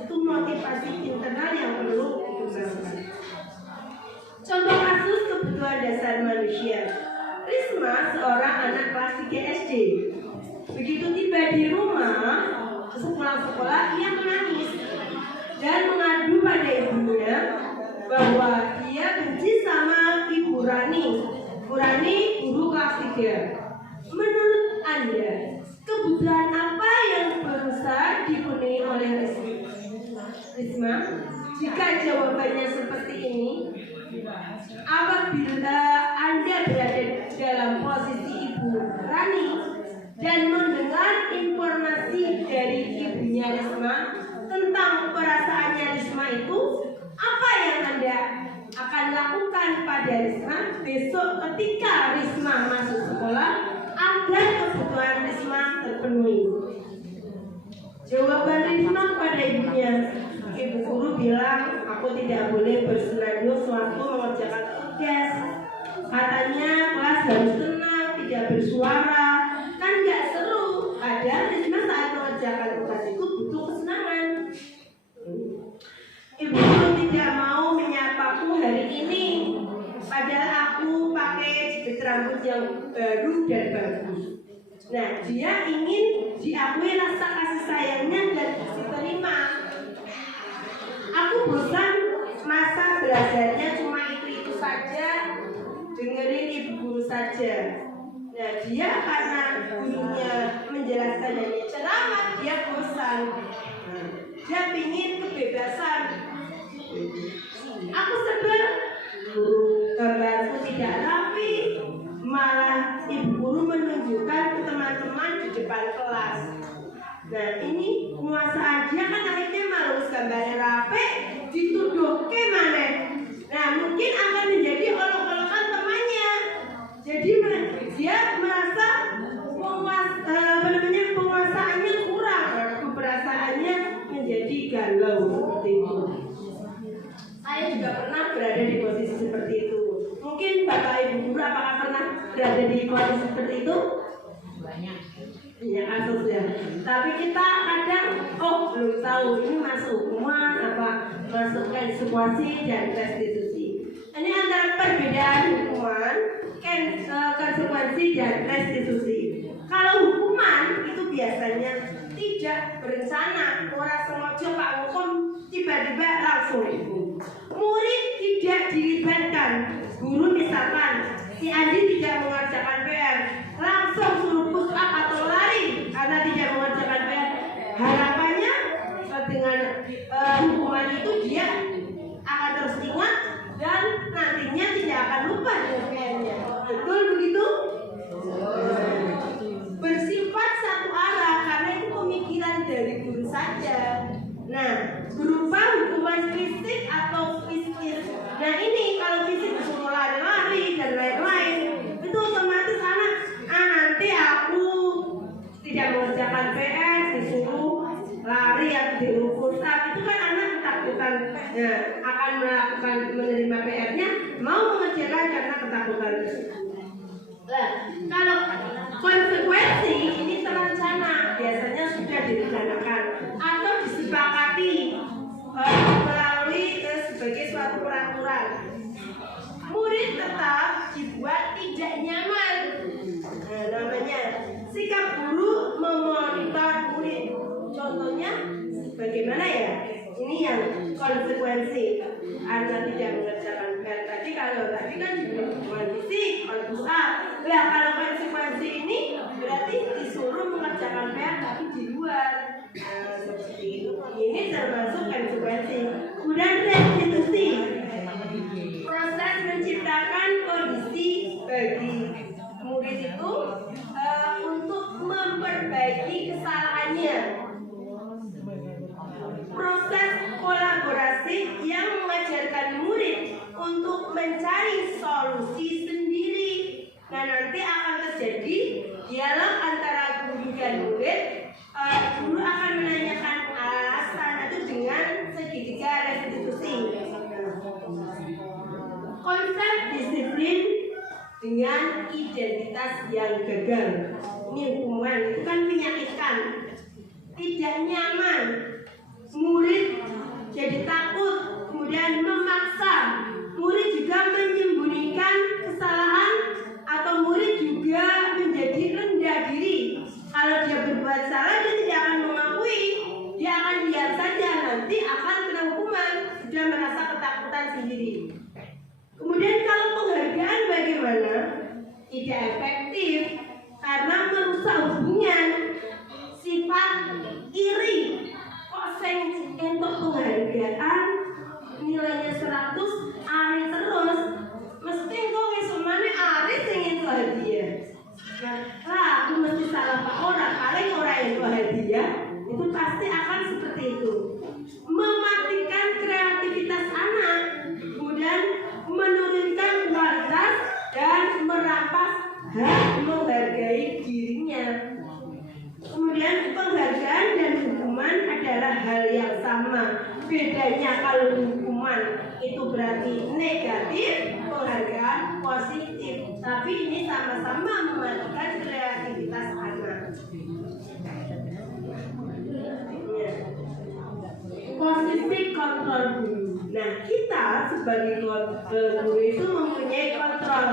Itu motivasi internal yang perlu dikembangkan. Contoh kasus kebutuhan dasar manusia. Risma, seorang anak kelas 3 SD. Begitu tiba di rumah, sepulang sekolah, ia menangis dan mengadu pada ibunya bahwa dia benci sama Ibu Rani. Bu Rani, guru kelas 3. Menurut Anda, kebutuhan apa yang berusaha dipenuhi oleh Risma? Jika jawabannya seperti ini, apabila Anda berada dalam posisi Ibu Rani dan mendengar informasi dari ibunya Risma tentang perasaannya Risma itu, apa yang Anda akan lakukan pada Risma besok ketika Risma masuk sekolah agar kebutuhan Risma terpenuhi? Jawaban Risma kepada ibunya, Ibu guru bilang aku tidak boleh bersenandung sewaktu mengerjakan tugas. Katanya kelas harus tenang, tidak bersuara. Kan nggak seru. Padahal Risma saat mengerjakan tugas itu butuh kesenangan. Ibu guru tidak mau menyapaku hari ini. Padahal aku pakai jepit rambut yang baru dan bagus. Nah, dia ingin diakui rasa kasih sayangnya dan diterima. Aku bosan masa belajarnya cuma itu saja, dengerin ibu guru saja. Nah, dia karena gurunya menjelaskan hanya ceramah, dia bosan. Dia ingin kebebasan. Aku sebel, gambarku tidak rapi, malah ibu guru menunjukkan ke teman-teman di depan kelas. Nah, ini penguasaan dia kan akhirnya malu gambarnya rapi, dituduh ke mana? Nah, mungkin akan menjadi olok-olokan temannya. Jadi dia merasa penguasaannya kurang, keperasaannya menjadi galau seperti itu. Saya juga pernah berada di posisi seperti itu. Mungkin Bapak Ibu guru apakah pernah berada di posisi seperti itu? Banyak kasus ya. Tapi kita kadang belum tahu ini masuk hukuman eksekusi dan restitusi. Ini antara perbedaan hukuman, konsekuensi dan restitusi. Kalau hukuman itu biasanya tidak berencana, orang sengaja Pak Hukum tiba-tiba langsung hukum. Murid tidak dilibatkan. Guru misalkan si Andi tidak mengerjakan PR, langsung suruh push up atau lari karena tidak mengerjakan PR. Harapannya dengan hukuman itu dia akan terus ingat dan nantinya tidak akan lupa dengan PR-nya. Betul begitu? Bersifat satu arah karena itu pemikiran dari guru saja. Nah, berupa hukuman fisik atau psikis. Nah ini kalau fisik disuruh lari-lari dan lain-lain, itu otomatis anak, nanti aku tidak mengerjakan PR disuruh lari atau diukur itu kan anak ketakutan, ya, akan melakukan menerima PR-nya, mau mengerjakan karena ketakutan. Nah, kalau konsekuensi ini terencana, biasanya sudah direncanakan atau disepakati melalui sebagai suatu peraturan. Murid tetap dibuat tidak nyaman. Nah, namanya sikap guru memonitor murid. Contohnya bagaimana ya? Ini yang konsekuensi. Anak tidak mengerjakan PR tadi, kalau tadi kan diberi hukuman fisik, push-up. Nah, kalau konsekuensi ini berarti disuruh mengerjakan PR tapi di luar. Nah, seperti itu. Ini termasuk konsekuensi. Kemudian restitusi. Proses menciptakan kondisi bagi murid itu untuk memperbaiki kesalahannya. Proses kolaborasi yang mengajarkan murid untuk mencari solusi sendiri. Nah, nanti akan terjadi dialog antara guru dan murid. Guru akan menanyakan alasan itu dengan segitiga restitusi. Konsep disiplin dengan identitas yang gagal. Ini hukuman, itu kan menyakitkan, tidak nyaman. Murid jadi takut, kemudian memaksa. Murid juga menyembunyikan kesalahan atau murid juga menjadi rendah diri. Kalau dia berbuat salah, dia tidak akan mengakui, dia akan diam saja, nanti akan kena hukuman, sudah merasa ketakutan sendiri. Kemudian kalau penghargaan bagaimana? Tidak efektif karena merusak hubungan. Sifat iri. Kok sing entuk penghargaan nilainya 100, ari terus, mesti kok esuk maneh ari sing entuk hadiah. Nah, aku mesti salah Pak orang, paling orang entuk hadiah, itu pasti akan seperti itu. Mematikan kreativitas anak, kemudian menurunkan kualitas dan merampas hak menghargai dirinya. Kemudian penghargaan dan hukuman adalah hal yang sama. Bedanya kalau hukuman itu berarti negatif, penghargaan positif. Tapi ini sama-sama mematikan kreativitas anak. Posisi kontrol guru. Nah, kita sebagai guru itu mempunyai kontrol.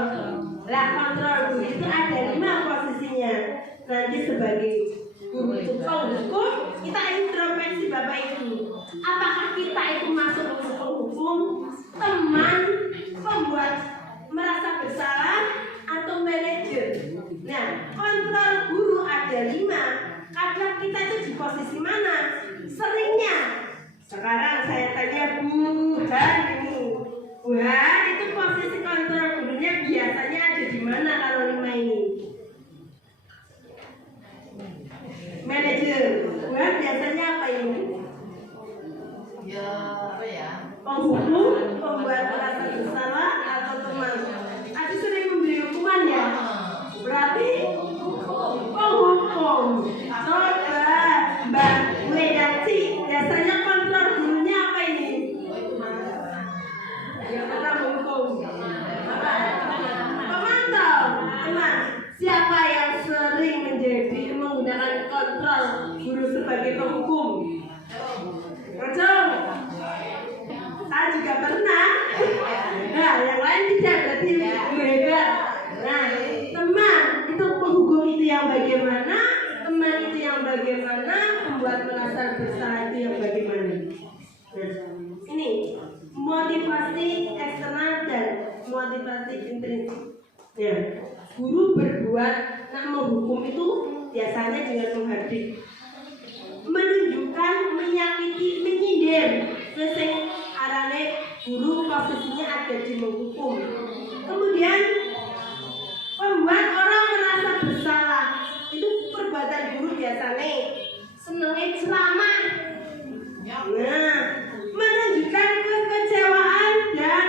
Nah, kontrol guru itu ada 5 posisinya. Nanti sebagai guru itu penghukum, kita introspeksi Bapak Ibu. Apakah kita itu masuk unsur penghukum, teman, pembuat merasa bersalah, atau manajer? Nah, kontrol guru ada 5. Kadang kita itu di posisi mana? Seringnya. Sekarang saya tanya Bu Han ini. Bu Han itu posisi kontrol gurunya biasanya ada di mana kalau 5 ini? Manajer. Bu Han biasanya apa ini? Ya, apa ya? Penghukum, pembuat merasa bersalah, atau teman? Aku sering memberi hukuman ya. Berarti penghukum. Coba Mbak Wedati, biasanya kontrol gurunya apa ini? Yang pernah menghukum. Pemantau. Teman, siapa yang sering menggunakan kontrol guru sebagai penghukum? Rojong. Saya juga membuat merasa bersalah itu yang bagaimana? Nah, ini motivasi eksternal dan motivasi intrinsik. Ya, guru berbuat menghukum itu biasanya dengan menghardik, menunjukkan, menyakiti, menyindir. Terus arane guru posisinya ada di menghukum. Kemudian membuat orang merasa bersalah. Itu perbuatan guru biasanya senengnya ceramah. Nah, menunjukkan kekecewaan dan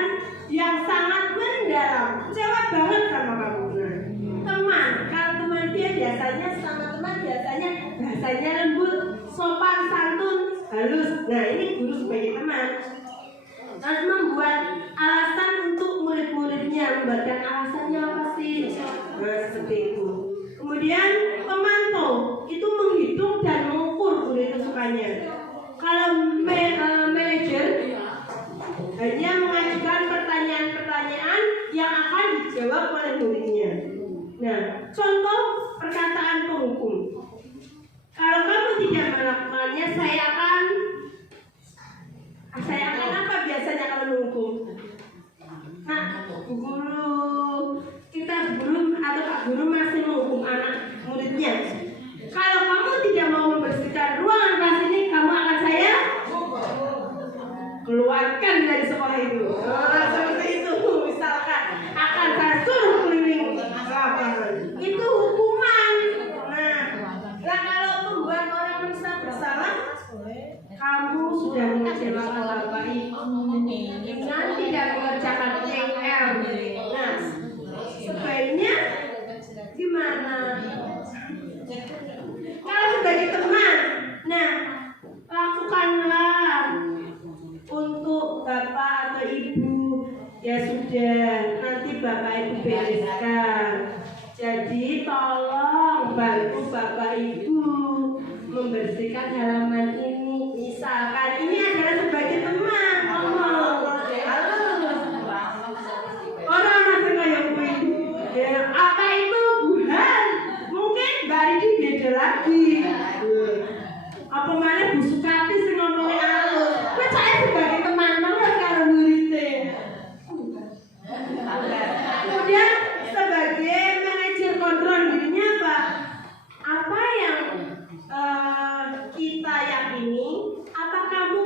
yang sangat mendalam, kecewa banget sama kamu. Nah, teman, kalau teman dia biasanya sama teman biasanya bahasanya lembut, sopan, santun, halus. Nah, ini guru sebagai teman harus membuat alasan untuk murid-muridnya, membuatkan alasannya apa sih? Nah, seperti itu. Kemudian pemantau itu menghitung dan mengukur guru itu sukanya. Kalau manajer hanya mengajukan pertanyaan-pertanyaan yang akan dijawab oleh muridnya. Nah, contoh perkataan penghukum. Kalau kamu tidak melakukannya, saya akan apa biasanya kalau menghukum? Nah, guru atau Pak Guru masih menghukum anak muridnya. Kalau kamu tidak mau membersihkan ruangan kelas ini, kamu akan saya keluarkan dari sekolah itu. Seperti itu, misalkan akan saya suruh keliling lapangan. Itu hukuman. Nah, kalau membuat orang merasa bersalah, kamu sudah mengecewakan Bapak Ibu dengan tidak mengerjakan PR. Nah, sebaiknya gimana? Kalau sebagai teman, nah, lakukanlah untuk Bapak atau Ibu. Ya sudah, nanti Bapak Ibu bereskan. Jadi tolong bantu Bapak Ibu membersihkan halaman ini. Misalkan ini adalah sebagai teman ngomong. Orang masih kayak ya, apa itu Tuhan? Mungkin bari beda lagi. Apa mana Bu Sukati sing ngomongnya halus. Kowe saya sebagai teman malah karo muridnya. Kemudian sebagai manajer kontrol dirinya apa? Apa yang kita yakini? Apa kamu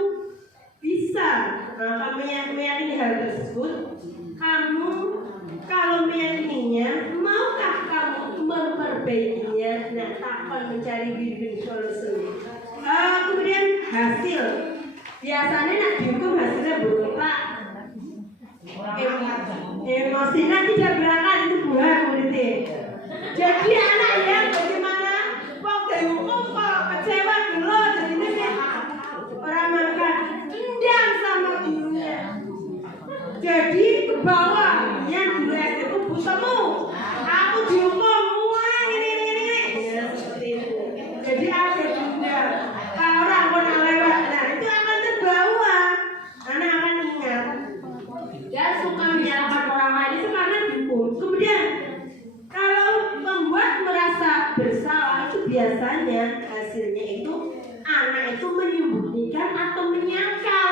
bisa kamu meyakini hal tersebut? Kamu kalau meyakininya, maukah kamu memperbaikinya? Nah, takkan mencari win-win solution. Kemudian hasil, biasanya nak dihukum hasilnya berulang. Emosinya tidak berangkat itu buah muridnya. Jadi anak yang bagaimana? Waktu dihukum kok kecewa gelo, jadinya dia orang makan dendam sama gurunya. Jadi ke bawah, yang dulu itu butemu. Aku dihukum, wah ini. Ya seperti itu. Jadi ada dendam. Kalau orang pun lewat, nah itu akan terbawa. Anak akan ingat. Dan suka menyalahkan orang lain itu karena dihukum. Kemudian kalau membuat merasa bersalah itu biasanya hasilnya itu anak itu menyembunyikan atau menyangkal.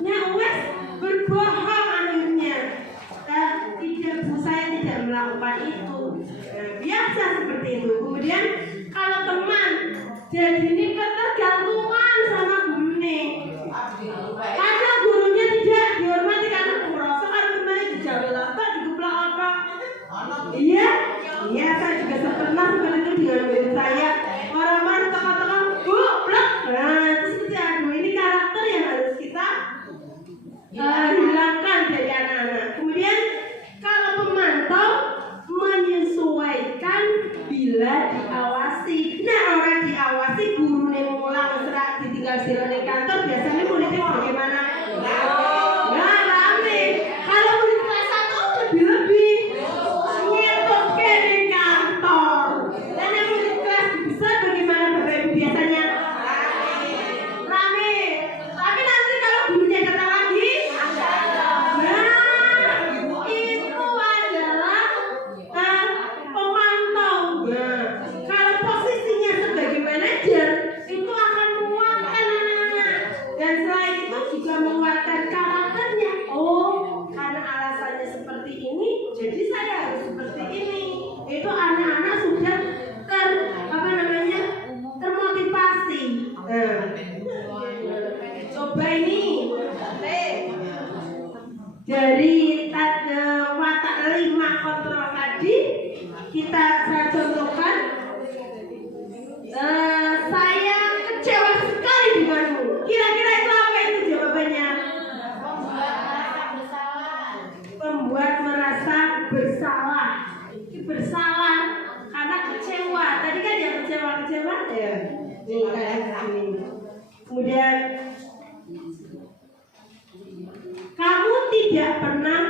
Nah, wes berbohong akhirnya. Saya tidak melakukan itu. Nah, biasa seperti itu. Kemudian kalau teman jadi ini ketergantungan sama gurunya. Karena gurunya tidak dihormati karena merasa kalau temannya dijawab apa, diguplak apa. Iya, saya juga pernah seperti itu dengan murid saya. Orang-orang tengah-tengah, blok. Nah, terus aduh ini karakter yang harus bersalah karena kecewa. Tadi kan yang kecewa ya. Ini kayak gini. Kemudian kamu tidak pernah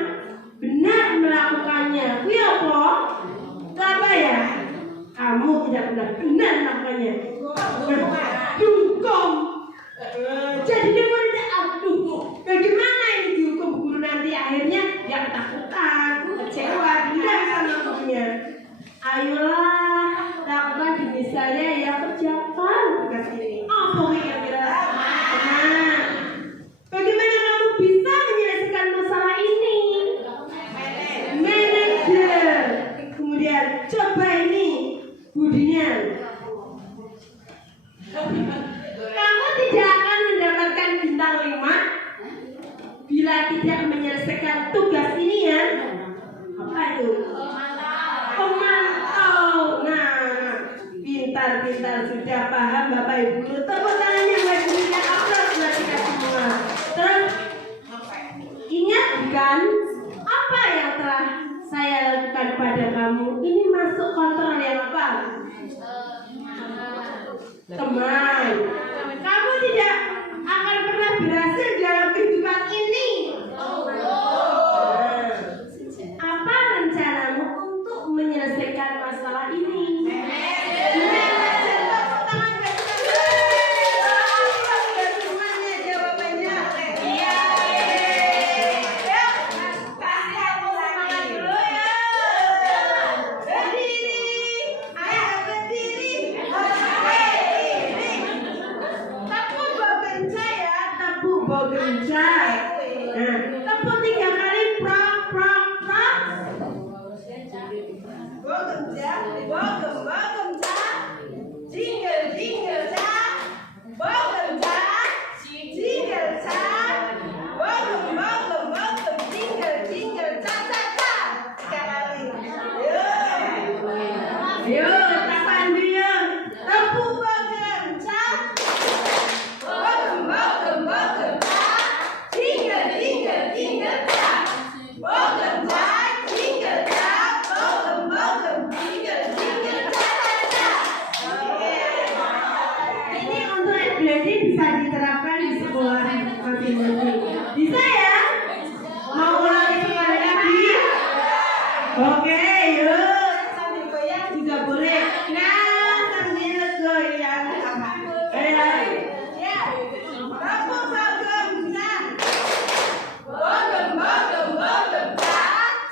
benar melakukannya. Kuwi apa? Itu apa ya? Kamu tidak pernah benar melakukannya. Dihukum. Jadi dia merasa, aduh, bagaimana ini dihukum guru nanti? Akhirnya dia ketakutan, kecewa, tidak bisa melakukannya. Ayolah, lakukan demi saya ya, kerjakan tugas ini. Apa kira-kira? Nah, bagaimana kamu bisa menyelesaikan masalah ini? Manajer. Kemudian coba ini budinya. Kamu tidak akan mendapatkan bintang 5 bila tidak menyelesaikan tugas ini ya. Apa itu? Pemantau. Nah, pintar-pintar sudah paham Bapak Ibu. Tepuk tangannya buat gurunya, aplaus buat kita semua. Terus ingat bukan apa yang telah saya lakukan pada kamu? Ini masuk kontrol yang apa? Teman, kamu tidak akan pernah berhasil dalam kehidupan ini. Apa rencanamu untuk menyelesaikan masalah ini? Semuanya jawabannya. Iya. Kasih aku semangat dulu ya. Berdiri, ayo berdiri. Tepuk begenca ya, tepuk begenca. Nah, tepuk 3 kali, prok, prok, prok. Begenca, begenca. Jingle, jingle, ca. Begenca, jingle, ca. Begen, jingle, jingle, ca, ca, ca. 3 kali. Ayo, tapan dia. Tepuk begenca. Ini untuk belajar bisa diterapkan di sekolah masing-masing. Bisa ya? Mau ulangi sekali lagi? Oke, yuk. Sambil goyang juga boleh. Nah, sambil goyang. Ayo lagi. Ya. Tepuk begenca. Begenca.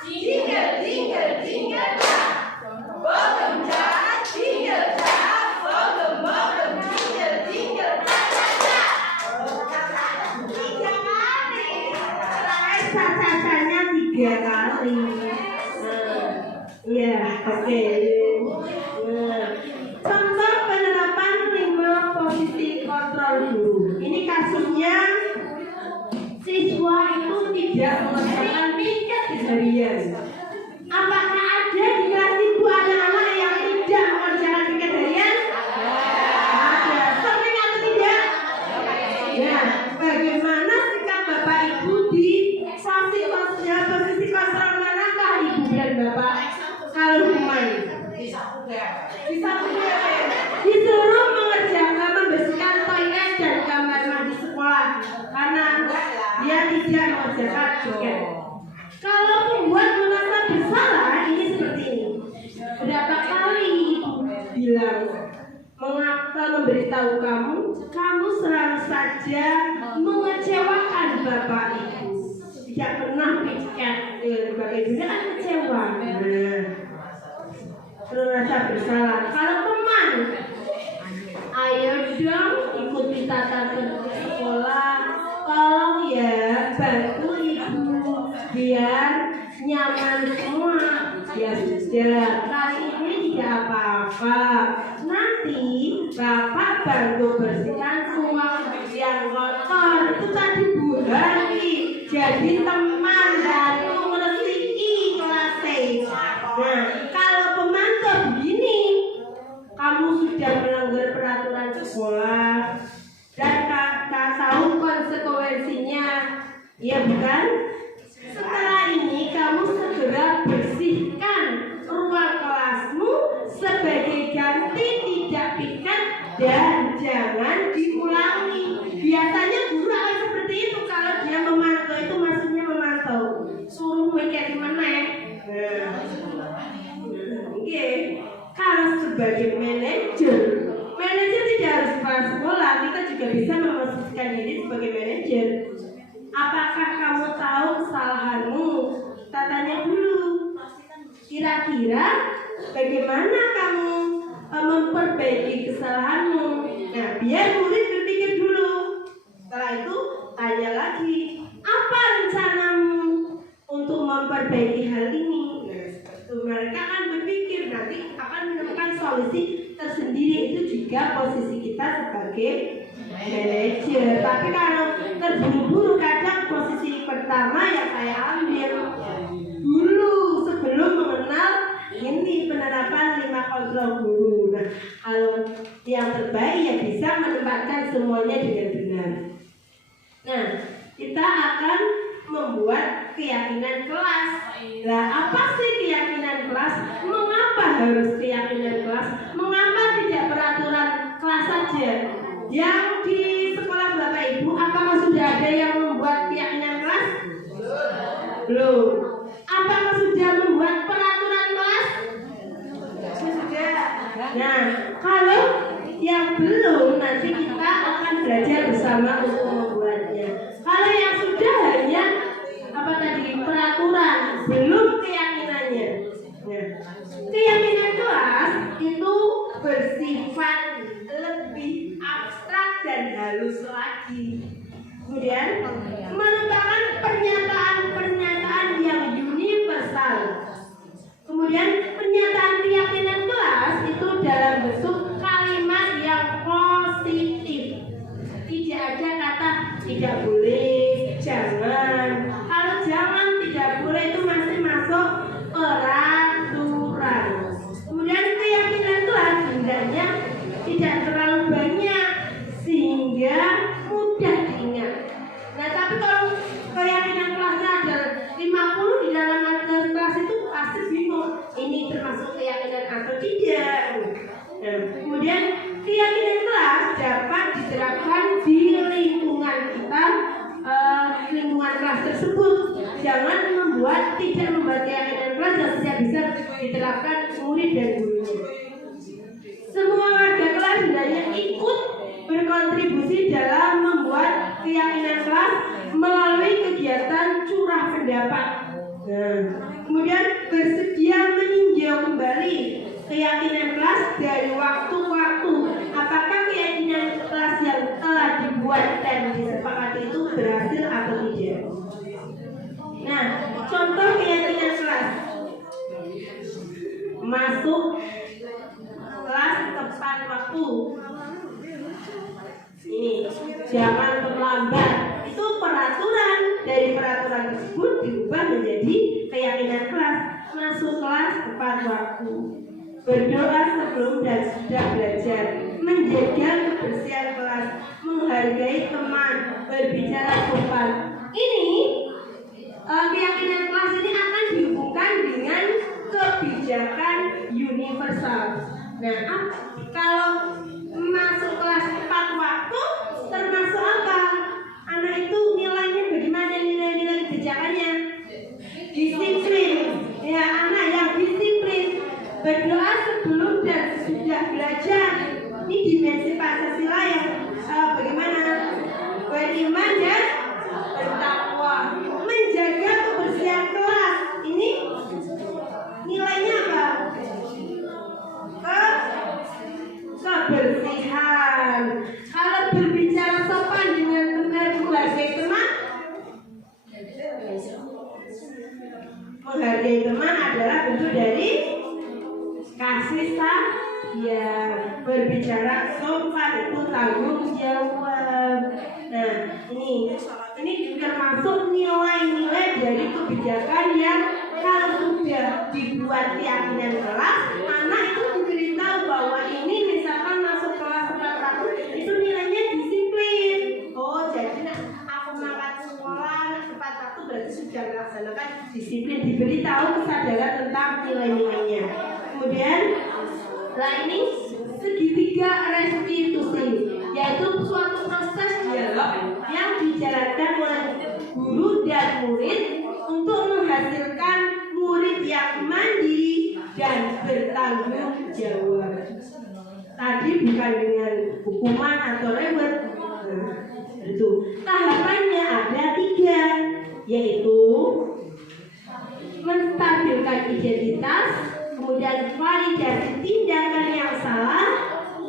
Jingle, jingle, jingle, ca. Begenca, jingle, ca. Jingle, jingle, ca, ca, ca. 3 kali. Ca-ca-canya 3 kali. Iya, oke. Contoh penerapan 5 posisi kontrol guru. Ini kasusnya siswa itu tidak mengerjakan piket harian. Apakah ada di kelas ibu anak-anak yang tidak mengerjakan piket harian? Ada. Sering atau tidak? Ya. Bagaimana sikap Bapak Ibu di posisi kontrol manakah Ibu dan Bapak? Kalau hukuman disuruh mengerjakan membersihkan toilet dan kamar mandi sekolah karena dia tidak mengerjakan piket. Kalau membuat merasa bersalah, ini seperti ini. Berapa kali Ibu bilang, mengapa memberitahu kamu selalu saja mengecewakan Bapak Ibu. Tidak pernah piket. Bapak Ibu kan kecewa. Merasa bersalah. Kalau teman, ayo dong ikuti tata tertib sekolah. Tolong ya, bantu Ibu biar nyaman semua. Ya sudah, kali ini tidak apa-apa. Nanti Bapak bantu bersihkan semua yang kotor. Itu tadi Bu Hani. Jadi teman bantu ngeresiki kelas. Nah, kalau pemantau begini, kamu sudah melanggar peraturan sekolah dan tak tahu konsekuensinya, ya bukan? Setelah ini kamu segera bersihkan ruang itu maksudnya memantau. Suruh mikir mana? Oke. Kalau sebagai manajer tidak harus kepala sekolah, kita juga bisa memposisikan diri sebagai manajer. Apakah kamu tahu kesalahanmu? Kita tanya dulu. Kira-kira bagaimana kamu memperbaiki kesalahanmu? Nah, biar murid berpikir dulu. Setelah itu tanya lagi, apa rencanamu untuk memperbaiki hal ini? Nah, mereka akan berpikir, nanti akan menemukan solusi tersendiri. Itu juga posisi kita sebagai manajer. Tapi kalau terburu-buru, kadang posisi pertama yang saya ambil dulu sebelum mengenal ini penerapan 5 kontrol guru. Nah, kalau yang terbaik ya bisa menempatkan semuanya dengan benar. Nah, kita akan membuat keyakinan kelas. Nah, apa sih keyakinan kelas? Mengapa harus keyakinan kelas? Mengapa tidak peraturan kelas saja? Yang di sekolah Bapak Ibu, apakah sudah ada yang membuat keyakinan kelas? Belum. Apakah sudah membuat peraturan kelas? Sudah. Nah, kalau yang belum, nanti kita akan belajar bersama untuk membuatnya. Kalau yang sudah hanya peraturan, belum keyakinannya. Nah, keyakinan kelas itu bersifat lebih abstrak dan halus lagi. Kemudian merupakan pernyataan yang universal. Kemudian pernyataan keyakinan kelas itu dalam bentuk kalimat yang positif. Tidak ada kata tidak boleh, jangan. Kalau jangan, tidak boleh itu masih masuk peraturan. Kemudian keyakinan kelas hendaknya tidak terlalu banyak sehingga mudah diingat. Nah, tapi kalau keyakinan kelasnya ada 50 di dalam kelas itu pasti bingung. Ini termasuk keyakinan atau tidak. Nah, kemudian keyakinan kelas dapat diterapkan di lingkungan kita, lingkungan kelas tersebut. Jangan tidak membuat keyakinan kelas yang tidak bisa diterapkan murid dan gurunya. Semua warga kelas hendaknya ikut berkontribusi dalam membuat keyakinan kelas melalui kegiatan curah pendapat. Nah, kemudian bersedia meninjau kembali keyakinan kelas dari waktu ke waktu. Apakah keyakinan kelas yang telah dibuat dan disepakati itu berhasil atau tidak? Nah, contoh keyakinan kelas: masuk kelas tepat waktu. Ini jangan terlambat. Itu peraturan. Dari peraturan tersebut diubah menjadi keyakinan kelas. Masuk kelas tepat waktu. Berdoa sebelum dan sudah belajar. Menjaga kebersihan kelas. Menghargai teman. Berbicara sopan. Ini keyakinan kelas ini akan dihubungkan dengan kebijakan universal. Nah, kalau masuk kelas tepat waktu termasuk apa? Anak itu nilainya bagaimana, nilai-nilai kebijakannya? Disiplin. Ya, anak yang disiplin. Berdoa sebelum dan sudah belajar. Ini dimensi Pancasila yang bagaimana? Beriman dan bertakwa. Menjaga kebersihan kelas. Ini nilainya apa? Kebersihan. Kalau berbicara sopan dengan menghargai teman, menghargai teman adalah bentuk dari kasih sayang. Berbicara sopan itu tanggung jawab. Nah, ini termasuk nilai-nilai dari kebijakan yang kalau sudah dibuat keyakinan kelas, anak itu diberitahu bahwa ini misalkan masuk kelas tepat waktu itu nilainya disiplin. Oh, jadi aku mengangkat sekolah tepat waktu berarti sudah melaksanakan disiplin. Diberitahu kesadaran tentang nilai-nilainya. Kemudian, ini segitiga restitusi, yaitu suatu proses dialog yang dijalankan oleh guru dan murid untuk menghasilkan murid yang mandiri dan bertanggung jawab. Tadi bukan dengan hukuman atau reward. Nah, itu tahapannya ada 3, yaitu menstabilkan identitas, kemudian validasi tindakan yang salah,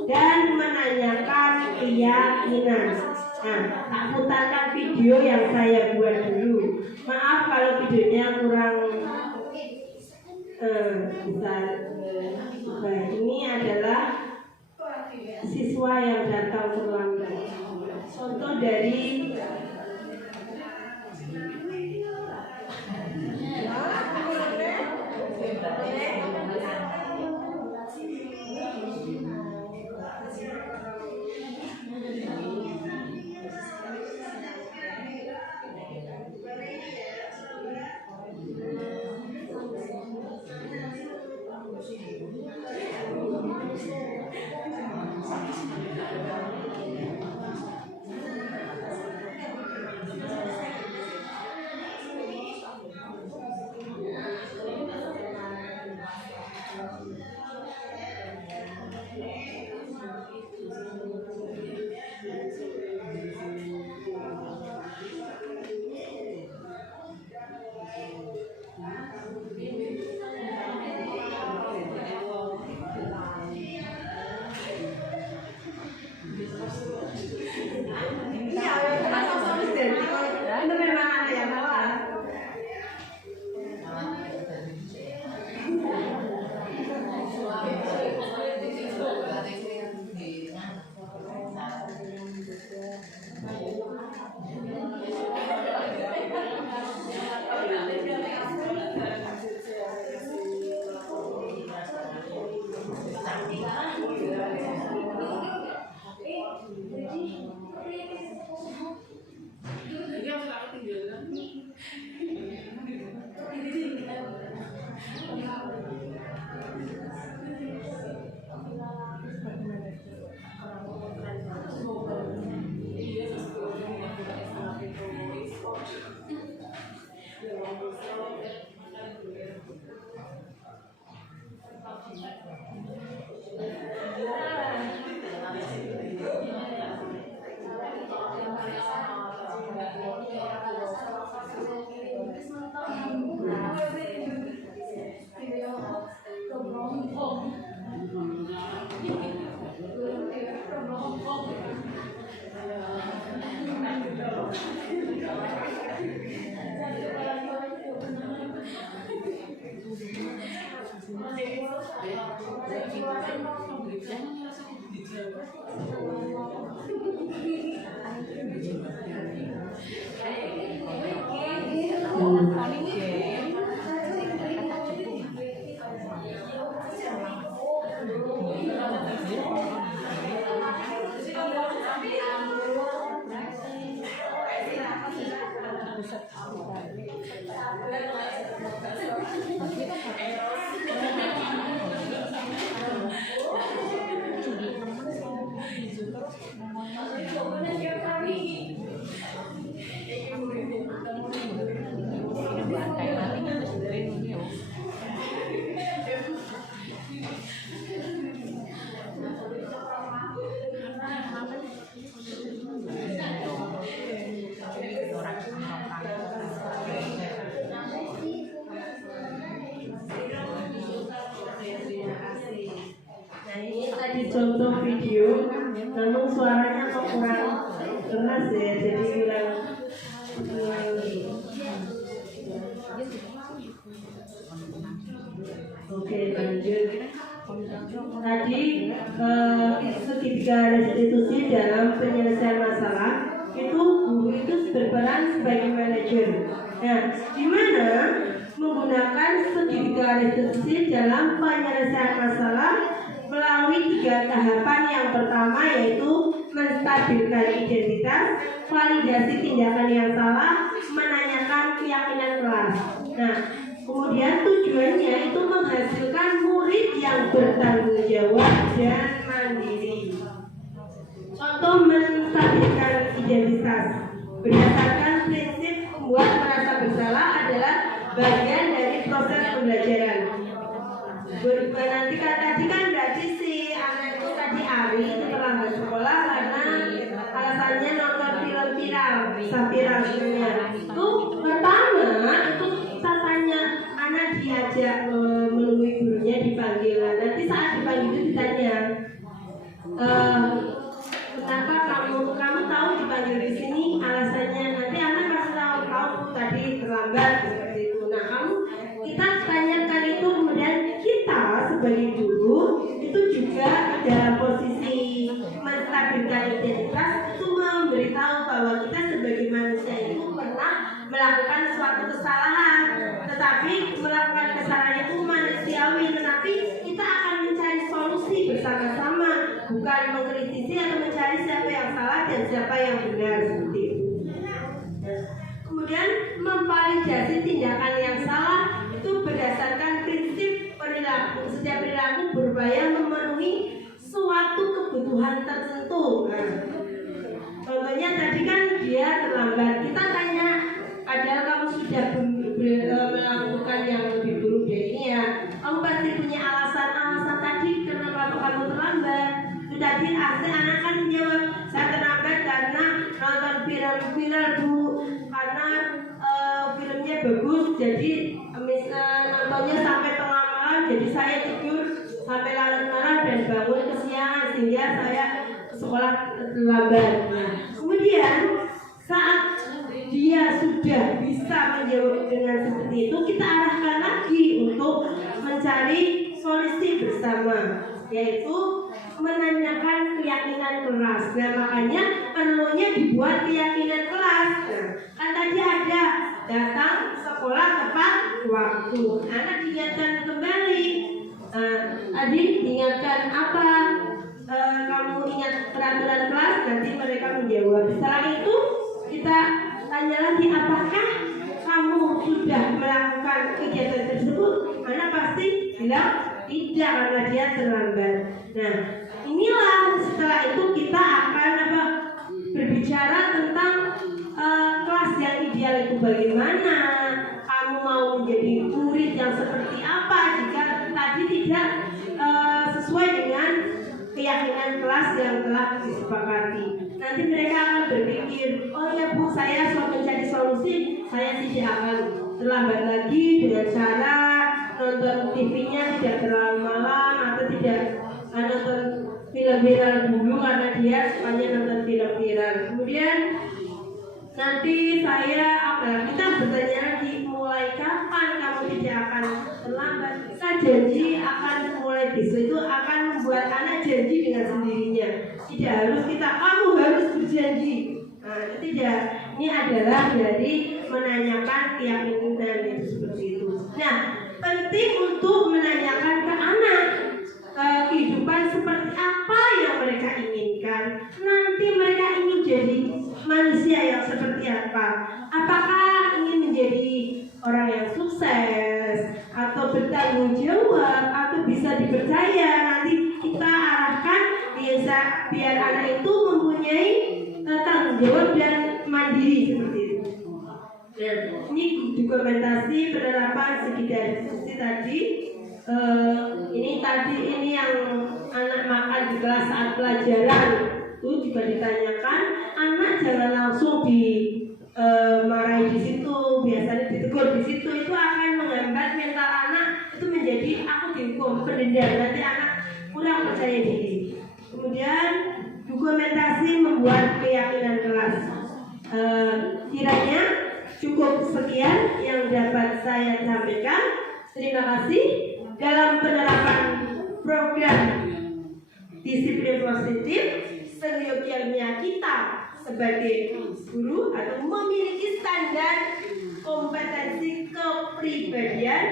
dan menanyakan keyakinan. Nah, tak putarkan video yang saya buat dulu. Maaf kalau videonya kurang besar. Ini adalah siswa yang datang terlambat. Contoh dari contoh video, namun suaranya kok kurang keras ya, jadi bilang oke, lanjut. Tadi segitiga restitusi dalam penyelesaian masalah itu guru itu berperan sebagai manajer. Nah, di mana menggunakan segitiga restitusi dalam penyelesaian masalah melalui 3 tahapan. Yang pertama yaitu menstabilkan identitas, validasi tindakan yang salah, menanyakan keyakinan kelas. Nah, kemudian tujuannya itu menghasilkan murid yang bertanggung jawab dan mandiri. Contoh menstabilkan identitas berdasarkan prinsip masalah adalah bagian dari proses pembelajaran. Nanti tadi kan berarti si anak itu tadi Ari itu terlambat sekolah karena alasannya nonton film viral filmnya. Itu pertama itu katanya anak diajak menemui gurunya dipanggil. Nanti saat dipanggil itu ditanya, kenapa kamu tahu dipanggil di sini? Alasannya nanti anak pasti tahu tadi terlambat seperti itu. Nah kita tanyakan itu, kemudian kita sebagai guru itu juga dalam posisi menstabilkan identitas itu memberitahu bahwa kita sebagai manusia itu pernah melakukan suatu kesalahan, tetapi melakukan kesalahan itu manusiawi, tetapi kita akan mencari solusi bersama-sama, bukan mengkritisi atau mencari siapa yang salah dan siapa yang benar seperti itu. Kemudian memvalidasi tindakan yang salah itu berdasarkan prinsip perilaku. Setiap perilaku berupaya memenuhi suatu kebutuhan tertentu. Contohnya tadi kan dia terlambat. Kita tanya, padahal kamu sudah melakukan yang lebih buruk dari ini ya. Kamu pasti punya alasan tadi kenapa kamu terlambat. Itu tadi anak kan menjawab, saya terlambat karena nonton film viral Bu, karena filmnya bagus, jadi nontonnya sampai tengah malam, jadi saya tidur sampai larut malam dan bangun kesiangan sehingga saya sekolah terlambat. Nah, kemudian saat dia sudah bisa menjawab dengan seperti itu, kita arahkan lagi untuk mencari solusi bersama, yaitu menanyakan keyakinan kelas. Nah, makanya perlunya dibuat keyakinan kelas. Nah, kan tadi ada datang sekolah tepat waktu. Anak diingatkan kembali. Tadi diingatkan apa? Kamu ingat peraturan kelas? Nanti mereka menjawab. Setelah itu kita tanya lagi, apakah kamu sudah melakukan kegiatan tersebut? Anak pasti bilang tidak karena dia terlambat. Nah, inilah setelah itu kita akan berbicara tentang kelas yang ideal itu bagaimana. Kamu mau menjadi murid yang seperti apa jika tadi tidak sesuai dengan keyakinan kelas yang telah disepakati. Nanti mereka akan berpikir, oh ya Bu, saya mencari solusi, saya tidak akan terlambat lagi dengan cara nonton TV-nya tidak terlalu malam atau tidak nonton film viral dulu karena dia sukanya nonton film viral. Kemudian nanti kita bertanya lagi, mulai kapan kamu tidak akan terlambat? Saya janji akan mulai besok itu akan membuat anak janji dengan sendirinya. Tidak harus kamu harus berjanji. Nah, tidak. Ini adalah dari menanyakan keyakinan itu seperti itu. Nah, penting untuk menanyakan ke anak kehidupan seperti apa yang mereka inginkan. Nanti mereka ingin jadi manusia yang seperti apa? Apakah ingin menjadi orang yang sukses atau bertanggung jawab atau bisa dipercaya? Nanti kita arahkan biar anak itu mempunyai tanggung jawab dan mandiri seperti itu. Nah, ini dokumentasi penerapan segitiga diskusi tadi. Ini yang anak makan di kelas saat pelajaran itu juga ditanyakan. Anak jangan langsung dimarahi di situ, biasanya ditegur di situ. Itu akan menghambat mental anak itu menjadi aku dihukum, pendendam. Nanti anak kurang percaya diri. Kemudian dokumentasi membuat keyakinan kelas. Kiranya cukup sekian yang dapat saya sampaikan. Terima kasih. Dalam penerapan program disiplin positif, seyogyanya kita sebagai guru atau memiliki standar kompetensi kepribadian,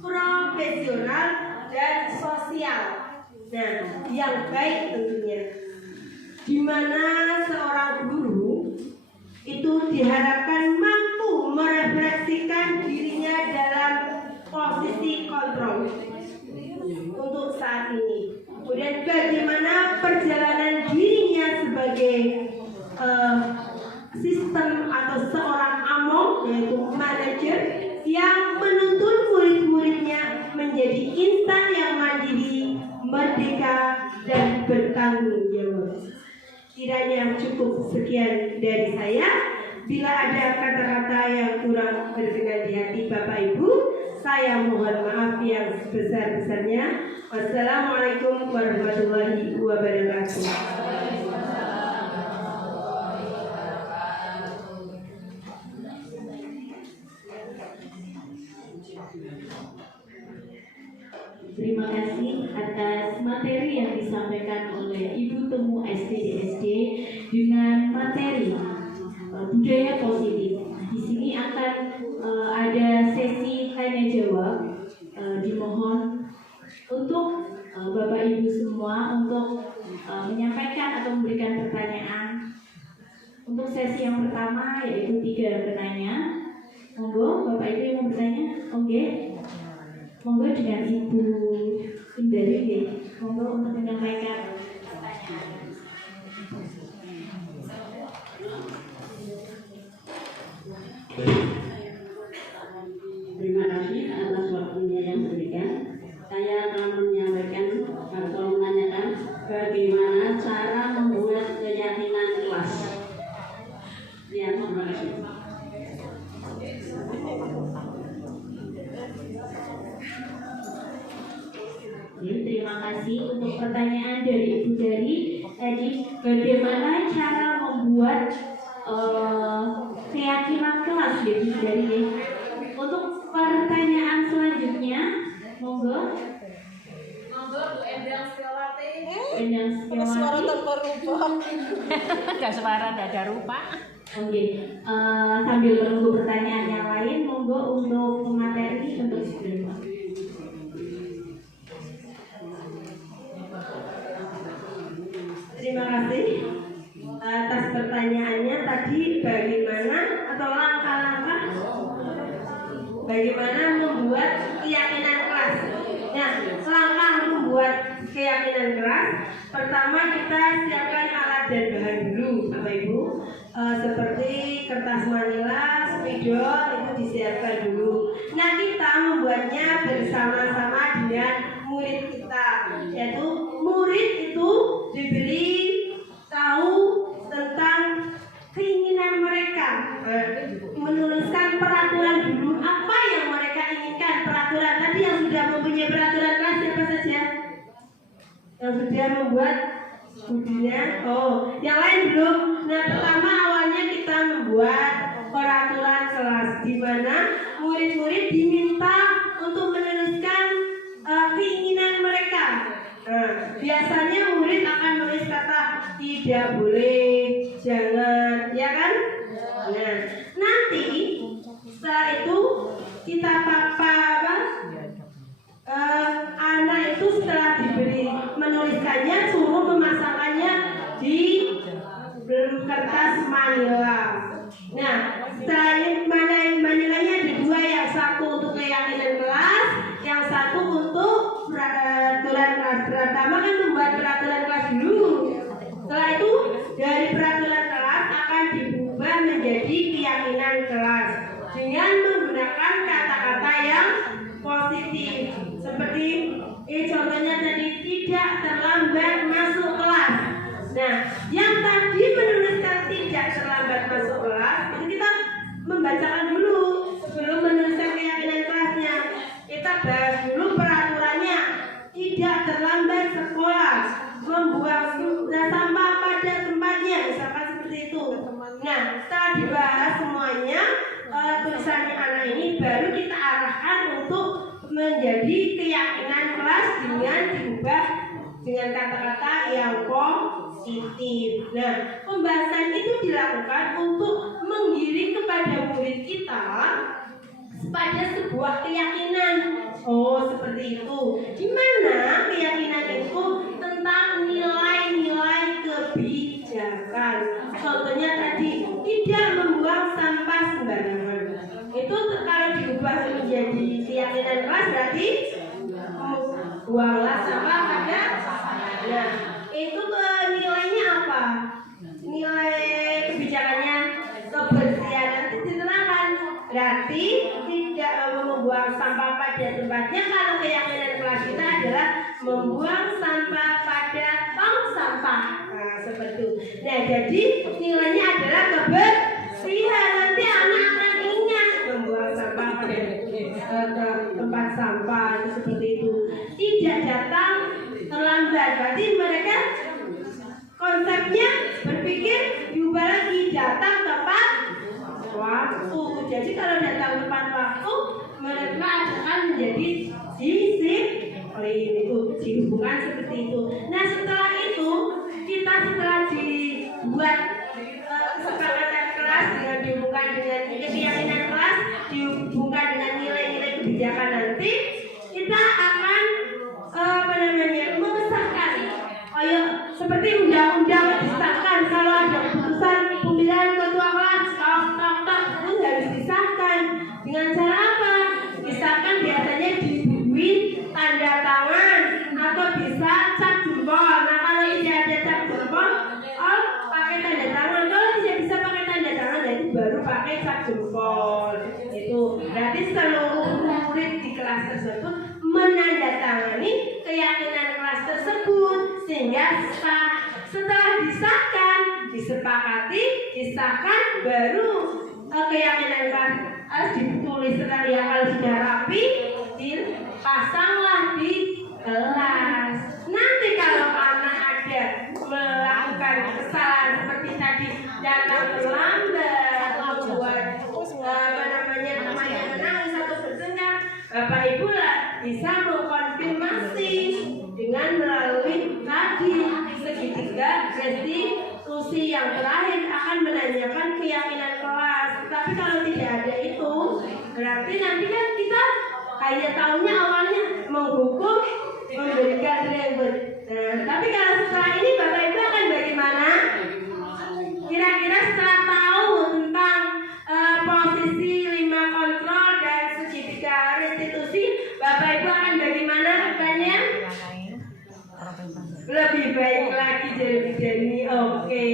profesional dan sosial. Nah, yang baik tentunya, di mana seorang guru itu diharapkan mampu merefleksikan dirinya dalam posisi kontrol untuk saat ini. Kemudian bagaimana perjalanan dirinya sebagai sistem atau seorang among, yaitu yaitu manajer yang menuntun murid-muridnya menjadi insan yang mandiri, merdeka, dan bertanggung jawab. Kiranya cukup sekian dari saya. Bila ada kata-kata yang kurang berkenan di hati Bapak Ibu, saya mohon maaf yang sebesar-besarnya. Wassalamualaikum warahmatullahi wabarakatuh. Terima kasih atas materi yang disampaikan oleh Ibu Temu SD dengan materi budaya positif. Di sini akan ada sesi tanya jawab. Dimohon untuk Bapak Ibu semua untuk menyampaikan atau memberikan pertanyaan. Untuk sesi yang pertama yaitu 3 penanya. Monggo Bapak Ibu yang mau bertanya. Oke. Monggo dengan Ibu Indari, monggo untuk menyampaikan pertanyaan. Terima kasih atas waktunya yang diberikan. Saya akan menyampaikan atau menanyakan bagaimana cara membuat keyakinan kelas. Ya, terima kasih. Terima kasih untuk pertanyaan dari Ibu Dari. Tadi bagaimana cara membuat keyakinan kelas ya Ibu Dari. Untuk pertanyaan selanjutnya, monggo. Monggo Bu Endang Setiawati. Endang Setiawati. Ada suara, ada rupa. Oke, sambil menunggu pertanyaan yang lain, monggo untuk pemateri untuk sebelumnya. Terima kasih atas pertanyaannya tadi, bagaimana atau langkah-langkah bagaimana membuat keyakinan kelas. Nah, langkah membuat keyakinan kelas, pertama kita siapkan alat dan bahan dulu Bapak Ibu. Seperti kertas manila, spidol itu disiapkan dulu. Nah, kita membuatnya bersama-sama dengan murid kita, yaitu murid itu diberi tahu tentang keinginan mereka, menuliskan peraturan dulu apa yang mereka inginkan. Peraturan tadi yang sudah mempunyai peraturan kelas siapa saja? Yang sudah membuat studinya? Oh, yang lain belum. Nah, pertama awalnya kita membuat peraturan kelas di mana murid-murid diminta untuk menuliskan keinginan mereka. Biasanya murid akan menulis kata tidak boleh, jangan, ya kan? Nah, nanti setelah itu kita anak itu setelah diberi menuliskannya suruh memasangkannya di kertas manila. Nah, setelah manilanya ada 2, yang satu untuk keyakinan kelas, yang satu untuk peraturan kelas. Pertama kan membuat peraturan kelas dulu. Setelah itu dari peraturan kelas akan diubah menjadi keyakinan kelas dengan menggunakan kata-kata yang positif. Seperti contohnya tadi, tidak terlambat masuk kelas. Nah, yang tadi menuliskan tidak terlambat masuk kelas itu kita membacakan dulu sebelum menuliskan keyakinan kelasnya. Kita bahas dulu peraturannya. Tidak terlambat sekolah, membuang sampah pada tempatnya, misalkan seperti itu. Nah, setelah dibahas semuanya tulisannya anak ini, baru kita arahkan untuk menjadi keyakinan kelas dengan diubah dengan kata-kata yang positif. Nah, pembahasan itu dilakukan untuk menggiring kepada murid kita pada sebuah keyakinan. Oh, seperti itu. Di mana keyakinan itu tentang nilai-nilai kebijakan. Contohnya tadi, tidak membuang sampah sembarangan. Itu kalau diubah menjadi keyakinan kelas berarti buanglah sampah pada. Nah, itu nilainya apa? Nilai kebijakannya kebersihan nanti diterangkan. Nah, Berarti tidak membuang sampah pada tempatnya. Kalau keyakinan kelas kita adalah membuang sampah pada tong sampah. Nah, seperti itu. Nah, jadi nilainya adalah kebersihan. Nanti anak akan ingat membuang sampah pada tempat sampah itu seperti itu. Tidak datang terlambat. Berarti mereka konsepnya berpikir diubah lagi, datang tepat waktu. Jadi kalau datang tepat waktu, mereka akan menjadi disiplin, itu dihubungkan seperti itu. Nah, setelah itu kita setelah dibuat kesepakatan kelas dengan dihubungkan dengan keyakinan kelas, dihubungkan dengan nilai-nilai kebijakan nanti, kita akan mengesahkan. Seperti undang-undang disahkan. Kalau ada keputusan pemilihan ketua kelas, itu harus disahkan. Dengan cara apa? Disahkan biasanya dibubuhi tanda tangan atau bisa cap jempol. Nah, kalau tidak ada cap jempol, pakai tanda tangan. Kalau tidak bisa pakai tanda tangan, itu baru pakai cap jempol. Itu berarti seluruh murid di kelas tersebut menandatangani keyakinan kelas tersebut sehingga sah. Setelah disahkan, disepakati, disahkan, baru keyakinan kelas harus ditulis sekali. Ya, kalau sudah rapi, dipasanglah di kelas. Nanti kalau anak ada melakukan kesalahan seperti tadi, datang terlambat, membuat temannya menangis atau bertengkar, Bapak Ibu lah bisa mengkonfirmasi dengan melalui tadi segitiga restitusi yang terakhir akan menanyakan keyakinan kelas. Tapi kalau tidak ada itu, berarti nanti kan kita hanya tahunya awalnya menghukum, memberikan reward. Nah, tapi kalau setelah ini Bapak Ibu akan bagaimana? Kira-kira setelah tahu tentang posisi 5 kontrol dan segitiga restitusi, Bapak Ibu akan bagaimana akannya? Lebih baik lagi jadi. Oke.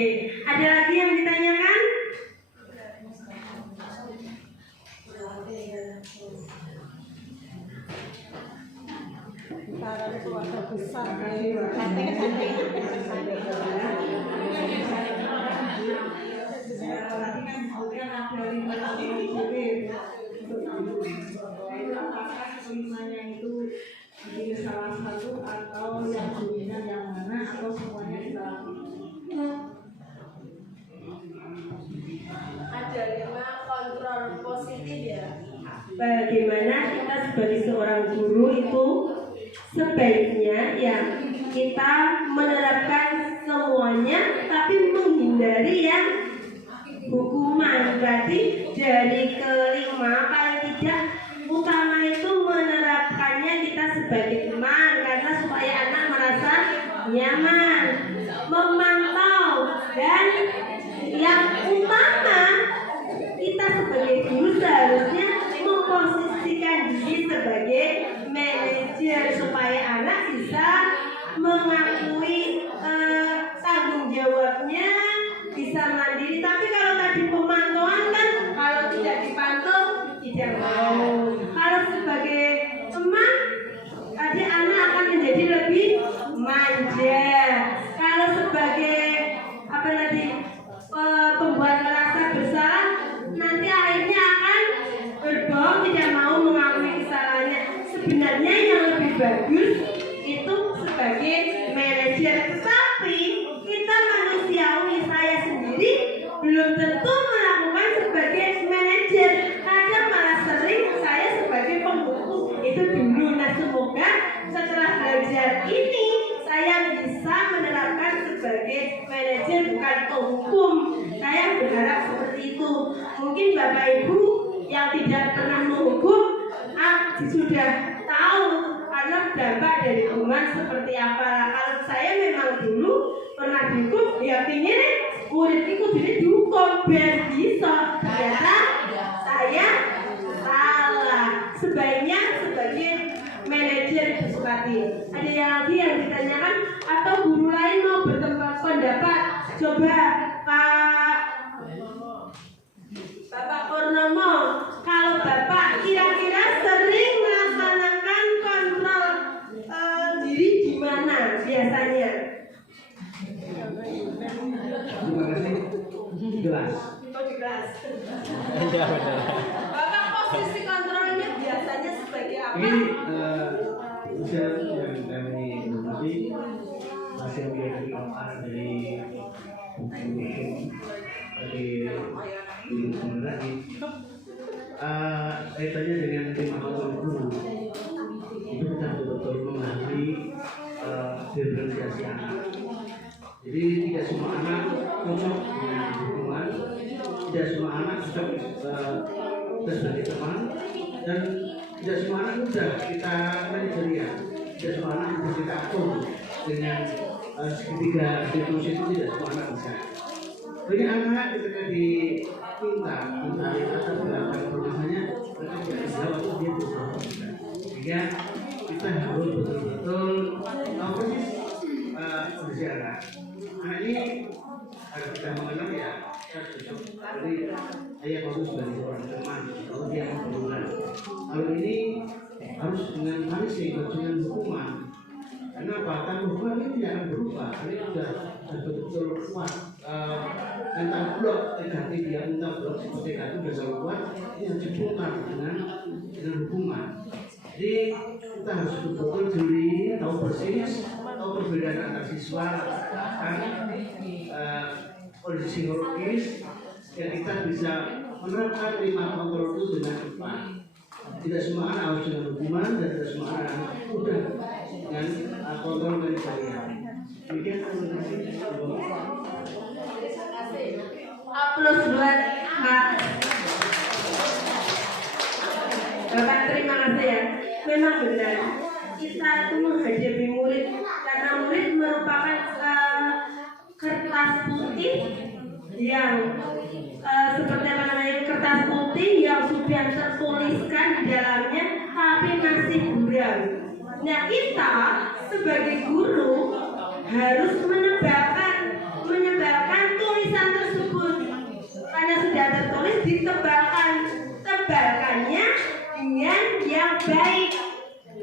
Ada lagi yang ditanyakan? Keluarga besar itu jadi salah satu atau yang dominan yang mana atau semuanya kita ada 5 kontrol positif ya. Bagaimana kita sebagai seorang guru itu sebaiknya ya kita menerapkan semuanya tapi menghindari yang hukuman. Berarti dari kelima paling tidak utama itu menerapkannya kita sebagai teman, karena supaya anak merasa nyaman, memantau, dan yang utama kita sebagai guru seharusnya memposisikan diri sebagai manajer supaya anak bisa mengakui tanggung jawabnya, bisa mandiri. Tapi kalau tadi pemantauan kan, kalau tidak dipantau tidak mau. Kalau sebagai teman, tadi anak akan menjadi lebih manja. Kalau sebagai pembuat merasa bersalah, nanti akhirnya akan berbohong, tidak mau mengakui kesalahannya. Sebenarnya yang lebih bagus itu sebagai manajer, tetapi kita manusiawi, saya sendiri belum tentu melakukan sebagai manajer, kadang malah sering saya sebagai pembuku itu dulu. Nah, semoga setelah belajar ini saya bisa menerapkan sebagai manajer, bukan penghukum. Saya berharap seperti itu. Mungkin Bapak Ibu yang tidak pernah menghukum sudah tahu karena dampak dari hukuman seperti apa. Kalau saya memang dulu pernah dihukum, ya pingin muridku jadi dihukum biar bisa. Ternyata saya salah. Sebaiknya sebagai manajer itu seperti. Ada yang lagi yang ditanyakan atau guru lain mau berpendapat? Coba Bapak Purnomo, kalau Posisi kontrolnya biasanya sebagai apa? Ini usia yang kami hormati hasil dari lagi kaitannya dengan tema guru itu kita betul-betul memahami diferensiasi anak. Jadi tidak semua anak cocok dengan hubungan, tidak semua anak cocok sebagai teman, dan tidak semua anak mudah kita manajerial, tidak semua anak bisa kita atur dengan segitiga situasi itu, tidak semua anak bisa. Banyak anak ketika diminta mencari latar belakang rumahnya, mereka tidak bisa jawab, dia berusaha. Sehingga kita harus betul-betul tahu persis kondisi anak. Anak ini harus kita mengenal ya, jadi ayah bagus sebagai seorang teman, kalau dia berhubungan. Kalau ini harus dengan punishing, harus dengan hukuman. Karena apa? Kan hukuman ini tidak akan berubah. Ini sudah betul-betul kuat. Mental blok negatif dia, mental blok negatif sudah selalu kuat. Ini harus dibongkar dengan hukuman. Jadi kita harus betul-betul jeli, tahu persis, tahu perbedaan antar siswa, kan kondisi psikologis, yang kita bisa menerapkan 5 kontrol itu dengan tepat. Tidak semua anak harus dengan hukuman dan tidak semua anak mudah dengan kontrol manajerial. Demikian terima kasih. Aplaus buat Pak. Bapak terima kasih ya. Memang benar kita itu menghadapi murid karena murid merupakan kertas putih yang seperti apa namanya, kertas putih yang sudah tertuliskan di dalamnya tapi masih buram. Nah, kita sebagai guru harus menebalkan tulisan tersebut karena sudah tertulis, tebalkannya dengan yang baik.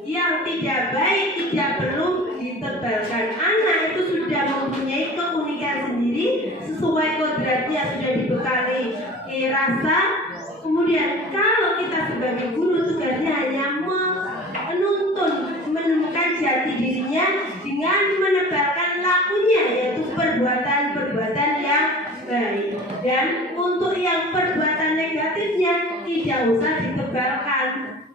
Yang tidak baik tidak perlu ditebalkan. Anak itu sudah mempunyai keunikan sendiri sesuai kodratnya, sudah dibekali rasa. Kemudian kalau kita sebagai guru tugasnya hanya menuntun, menemukan jati dirinya dengan menebalkan lakunya, yaitu perbuatan-perbuatan yang baik. Dan untuk yang perbuatan negatifnya tidak usah ditebalkan,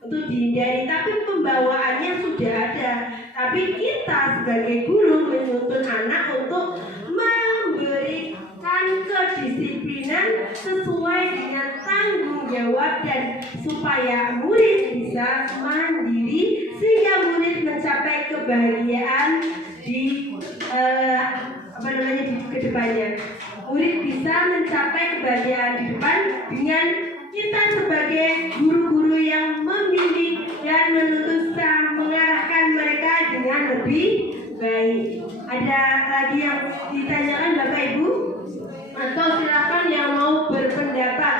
untuk dihindari, tapi pembawaannya sudah ada. Tapi kita sebagai guru menuntun anak untuk memberikan kedisiplinan sesuai dengan tanggung jawab dan supaya murid bisa mandiri sehingga murid mencapai kebahagiaan di di kedepannya. Murid bisa mencapai kebahagiaan di depan dengan kita sebagai guru-guru yang membimbing dan menuntun mengarahkan mereka dengan lebih baik. Ada lagi yang ditanyakan Bapak Ibu? Atau silakan yang mau berpendapat.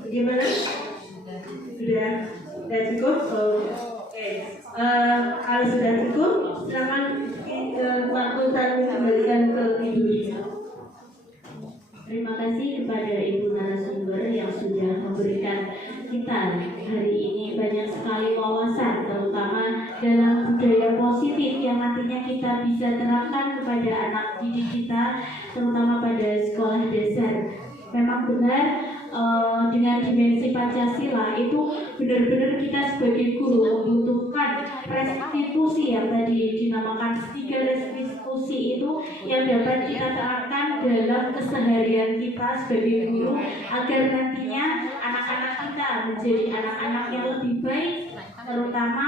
Bagaimana? Sudah cukup? Oke. Kalau sudah cukup, silakan waktu saya kembalikan ke Ibu. Terima kasih kepada Ibu narasumber yang sudah memberikan kita hari ini banyak sekali wawasan, terutama dalam budaya positif yang nantinya kita bisa terapkan kepada anak didik kita, terutama pada sekolah dasar. Memang benar dengan dimensi Pancasila itu benar-benar kita sebagai guru membutuhkan restitusi yang tadi dinamakan 3 restitusi itu yang dapat kita terapkan dalam keseharian kita sebagai guru agar nantinya anak-anak kita menjadi anak-anak yang lebih baik, terutama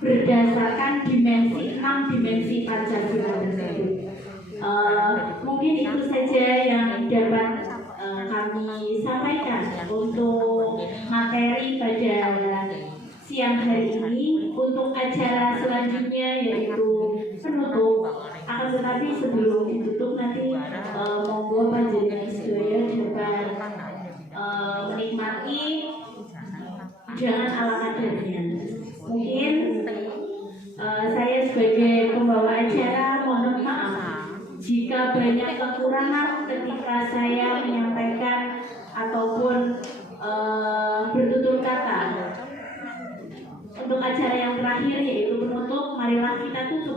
berdasarkan 6 dimensi Pancasila tersebut. Mungkin itu saja yang dapat kami sampaikan untuk materi pada siang hari ini. Untuk acara selanjutnya yaitu penutup, akan tetapi sebelum ditutup nanti monggo panjenengan sedaya dapat menikmati jangan ala kadarnya. Mungkin saya sebagai pembawa acara mohon maaf jika banyak kekurangan ketika saya menyampaikan ataupun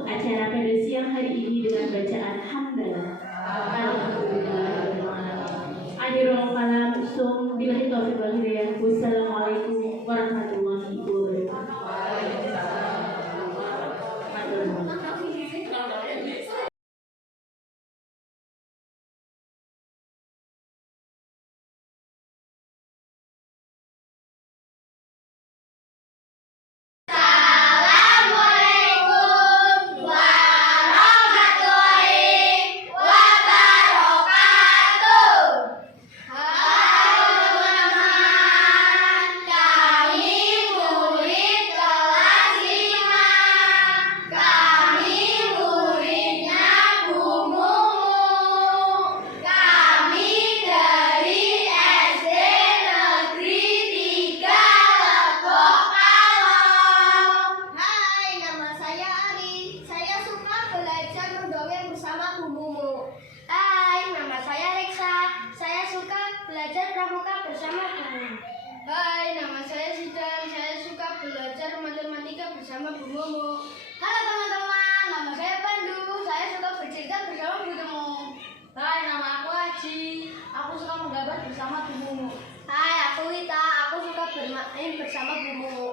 acara pada siang hari ini dengan bacaan hamdalah. Akhirul kalam sum billahi taufiq wal hidayah. Wassalamualaikum warahmatullahi wabarakatuh. Hai, nama saya Zidan. Saya suka belajar matematika bersama Bu Momo. Halo teman-teman, nama saya Pandu. Saya suka bercerita bersama Bu Temu. Hai, nama aku Aji. Aku suka menggambar bersama Bu Mumu. Hai, aku Wita. Aku suka bermain bersama Bu Momo.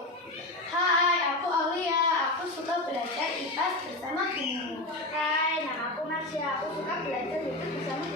Hai, aku Aulia. Aku suka belajar IPAS bersama Bu Momo. Hai, nama aku Marsha. Aku suka belajar YouTube bersama